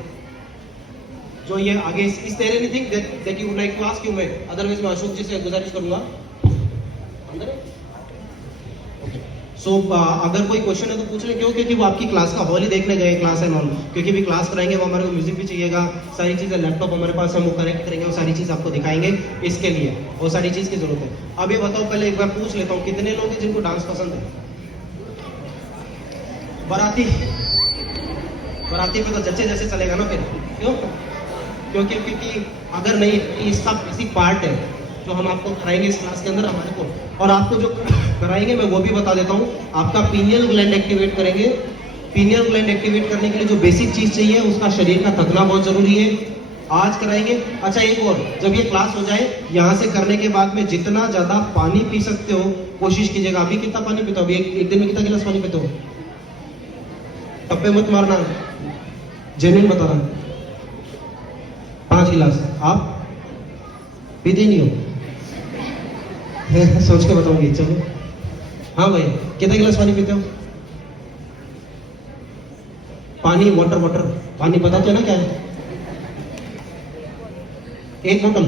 जो ये आगे इस तेरे anything that you would like to ask you, मैं अदरवाइज मैं अशोक जी से गुजारिश करूंगा। अंदर है? सो अगर कोई क्वेश्चन है तो पूछ लें, क्यों? क्योंकि वो आपकी क्लास का हॉल ही देखने गए, क्लास एंड ऑल, क्योंकि भी क्लास कराएंगे वो हमारे को म्यूजिक भी चाहिएगा, सारी चीजें, लैपटॉप हमारे पास हम वो कनेक्ट करेंगे, वो सारी चीज आपको दिखाएंगे, इसके लिए वो सारी चीज की जरूरत है। अब ये बताओ, पहले एक बार पूछ लेता हूँ, कितने लोग हैं जिनको डांस पसंद है? बाराती पे तो जच्चे जैसे चलेगा ना फिर, क्यों? क्योंकि अगर नहीं, इसका बेसिक पार्ट है जो हम आपको कराएंगे इस क्लास के अंदर हमारे को, और आपको जो कराएंगे मैं वो भी बता देता हूँ। आपका पीनियल ग्लैंड एक्टिवेट करेंगे। पीनियल ग्लैंड एक्टिवेट करने के लिए जो बेसिक चीज चाहिए, उसका शरीर का थकना बहुत जरूरी है, आज कराएंगे। अच्छा एक और, जब ये क्लास हो जाए, यहाँ से करने के बाद में जितना ज्यादा पानी पी सकते हो कोशिश कीजिएगा। अभी कितना पानी पीते हो? अभी एक दिन में कितना गिलास पानी पीते हो? टप्पे मत मारना, जेन्युइन बता रहा हूं। 5 गिलास। आप पीते ही नहीं हो? सोच के बताऊंगी, चलो। हाँ भाई, कितना गिलास पानी पीते हो? पानी, वाटर पानी पता तो है ना क्या है? 1 बोतल।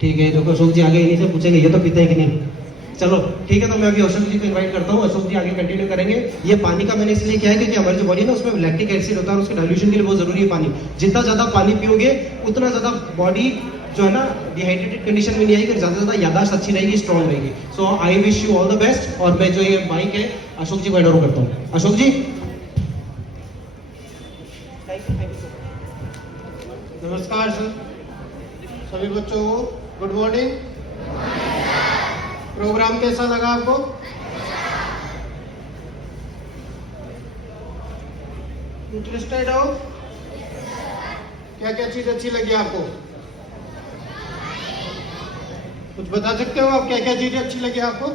ठीक है, देखो अशोक जी आगे इन्हीं से पूछेंगे ये तो पीते हैं कि नहीं। चलो ठीक है, तो मैं अभी अशोक जी को इनवाइट करता हूँ। अशोक जी आगे कंटिन्यू करेंगे। ये पानी का मैंने इसलिए किया है क्योंकि हमारी जो बॉडी है ना, उसमें लैक्टिक एसिड होता है और उसके डाइल्यूशन के लिए बहुत जरूरी है पानी। जितना ज्यादा पानी पियोगे उतना ज्यादा बॉडी जो है ना डिहाइड्रेटेड कंडीशन में नहीं आएगी, ज्यादा ज्यादा याददाश्त अच्छी रहेगी, स्ट्रॉन्ग रहेगी। So I wish you all the best. और मैं जो ये माइक है अशोक जी को हैंड ओवर करता हूँ। अशोक जी, नमस्कार सर, सभी बच्चों को गुड मॉर्निंग। प्रोग्राम कैसा लगा आपको? इंटरेस्टेड हो? क्या क्या चीज अच्छी लगी आपको? कुछ बता सकते हो आप, क्या क्या चीजें अच्छी लगी आपको?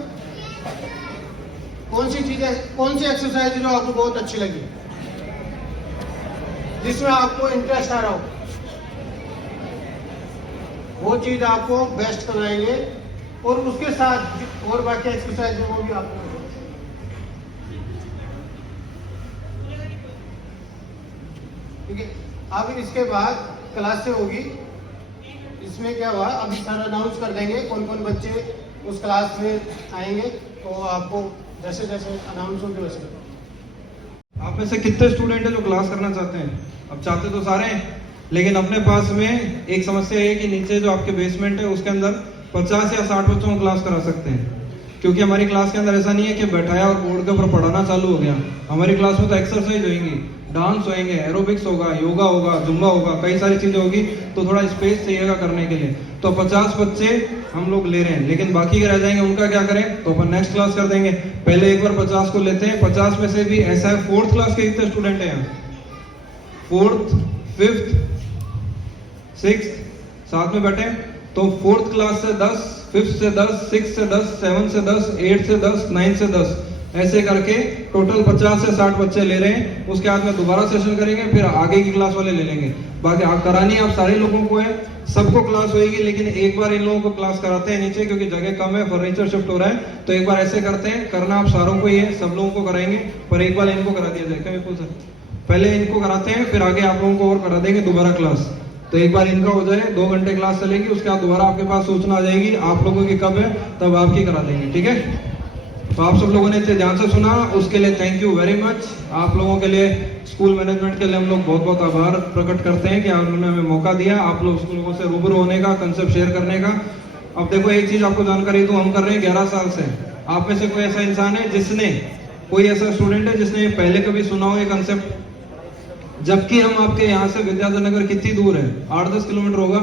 कौन सी चीजें, कौन सी एक्सरसाइज जो आपको बहुत अच्छी लगी, जिसमें आपको इंटरेस्ट आ रहा हो? वो चीज आपको बेस्ट कराएंगे और उसके साथ और बाकी एक्सरसाइज है वो भी आपको। ठीक है, अब इसके बाद क्लास से होगी। इसमें क्या हुआ, अभी सर अनाउंस कर देंगे कौन कौन बच्चे उस क्लास में आएंगे, तो आपको जैसे जैसे अनाउंस होगी वैसे। आप में से कितने स्टूडेंट हैं जो क्लास करना चाहते हैं? अब चाहते तो सारे हैं, लेकिन अपने पास में एक समस्या है कि नीचे जो आपके बेसमेंट है उसके अंदर 50 या 60 बच्चों को क्लास करा सकते हैं। क्योंकि हमारी क्लास के अंदर ऐसा नहीं है कि बैठाया और बोर्ड के ऊपर पढ़ाना चालू हो गया। हमारी क्लास में तो एक्सरसाइज होगी, डांस होएंगे, एरोबिक्स होगा, योगा होगा, जुम्बा होगा, कई सारी चीजें होगी। तो थोड़ा स्पेस चाहिएगा करने के लिए। तो 50 बच्चे हम लोग ले रहे हैं, लेकिन बाकी के रह जाएंगे, उनका क्या करें? तो अपन नेक्स्ट क्लास कर देंगे। पहले एक बार 50 को लेते हैं। 50 में से भी ऐसा है 4th क्लास के कितने स्टूडेंट है यहाँ? 4th, 5th, 6th साथ में बैठे। तो 4th क्लास से 10, 5th से 10, 6th से 10, 7th से 10, 8th से 10, 9th से 10, ऐसे करके टोटल 50 से 60 बच्चे ले रहे हैं। उसके बाद में दोबारा सेशन करेंगे, फिर आगे की क्लास वाले ले लेंगे। बाकी आप करानी आप सारे लोगों को है, सबको क्लास होगी, लेकिन एक बार इन लोगों को क्लास कराते हैं नीचे, क्योंकि जगह कम है, फर्नीचर शिफ्ट हो रहा है। तो एक बार ऐसे करते हैं, करना आप सारों को ही है, सब लोगों को कराएंगे, पर एक बार इनको करा दिया जाए। क्या विपुल सर? पहले इनको कराते हैं, फिर आगे आप लोगों को और करा देंगे दोबारा क्लास। तो एक बार इनका हो जाए, 2 घंटे क्लास चलेगी, उसके बाद दोबारा आपके पास सूचना आ जाएगी आप लोगों की कब है, तब आपकी करा देंगे। ठीक है, तो आप सब लोगों ने इतने ध्यान से सुना, उसके लिए थैंक यू वेरी मच। आप लोगों के लिए, स्कूल मैनेजमेंट के लिए हम लोग बहुत बहुत आभार प्रकट करते हैं कि उन्होंने हमें मौका दिया आप लोगों से रूबरू होने का, कंसेप्ट शेयर करने का। अब देखो एक चीज आपको जानकारी दूं, हम कर रहे हैं 11 साल से। आप में से कोई ऐसा इंसान है जिसने, कोई ऐसा स्टूडेंट है जिसने पहले कभी सुना हो ये कंसेप्ट? जबकि हम आपके यहाँ से विद्याधर नगर कितनी दूर है, 8-10 किलोमीटर होगा।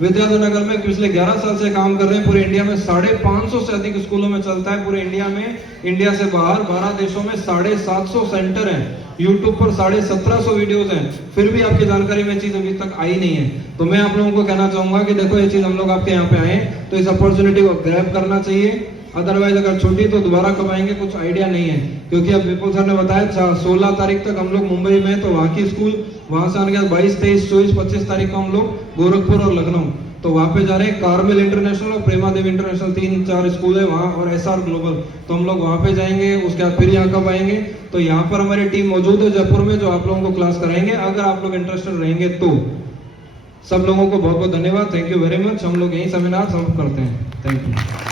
विद्याधर नगर में पिछले 11 साल से काम कर रहे हैं। पूरे इंडिया में 550 से अधिक स्कूलों में चलता है। पूरे इंडिया में, इंडिया से बाहर 12 देशों में 750 सेंटर हैं। यूट्यूब पर 1750 वीडियोस हैं। फिर भी आपकी जानकारी में चीज अभी तक आई नहीं है। तो मैं आप लोगों को कहना चाहूंगा कि देखो ये चीज हम लोग आपके यहाँ पे आए तो इस अपॉर्चुनिटी को ग्रैब करना चाहिए। अदरवाइज अगर छुट्टी तो दोबारा कब आएंगे कुछ आइडिया नहीं है, क्योंकि अब विपुल सर ने बताया 16 तारीख तक हम लोग मुंबई में, तो वहाँ की स्कूल, वहां से आने के बाद 22, 23, 24, 25 तारीख को हम लोग गोरखपुर और लखनऊ, तो वहाँ पे जा रहे हैं। कार्मेल इंटरनेशनल और प्रेमा देवी इंटरनेशनल 3-4 स्कूल है वहाँ, और SR ग्लोबल, तो हम लोग वहाँ पे जाएंगे। उसके बाद फिर यहाँ कब आएंगे, तो यहाँ पर हमारी टीम मौजूद है जयपुर में, जो आप लोगों को क्लास कराएंगे अगर आप लोग इंटरेस्टेड रहेंगे तो। सब लोगों को बहुत बहुत धन्यवाद, थैंक यू वेरी मच। हम लोग यही सेमिनार समाप्त करते हैं, थैंक यू।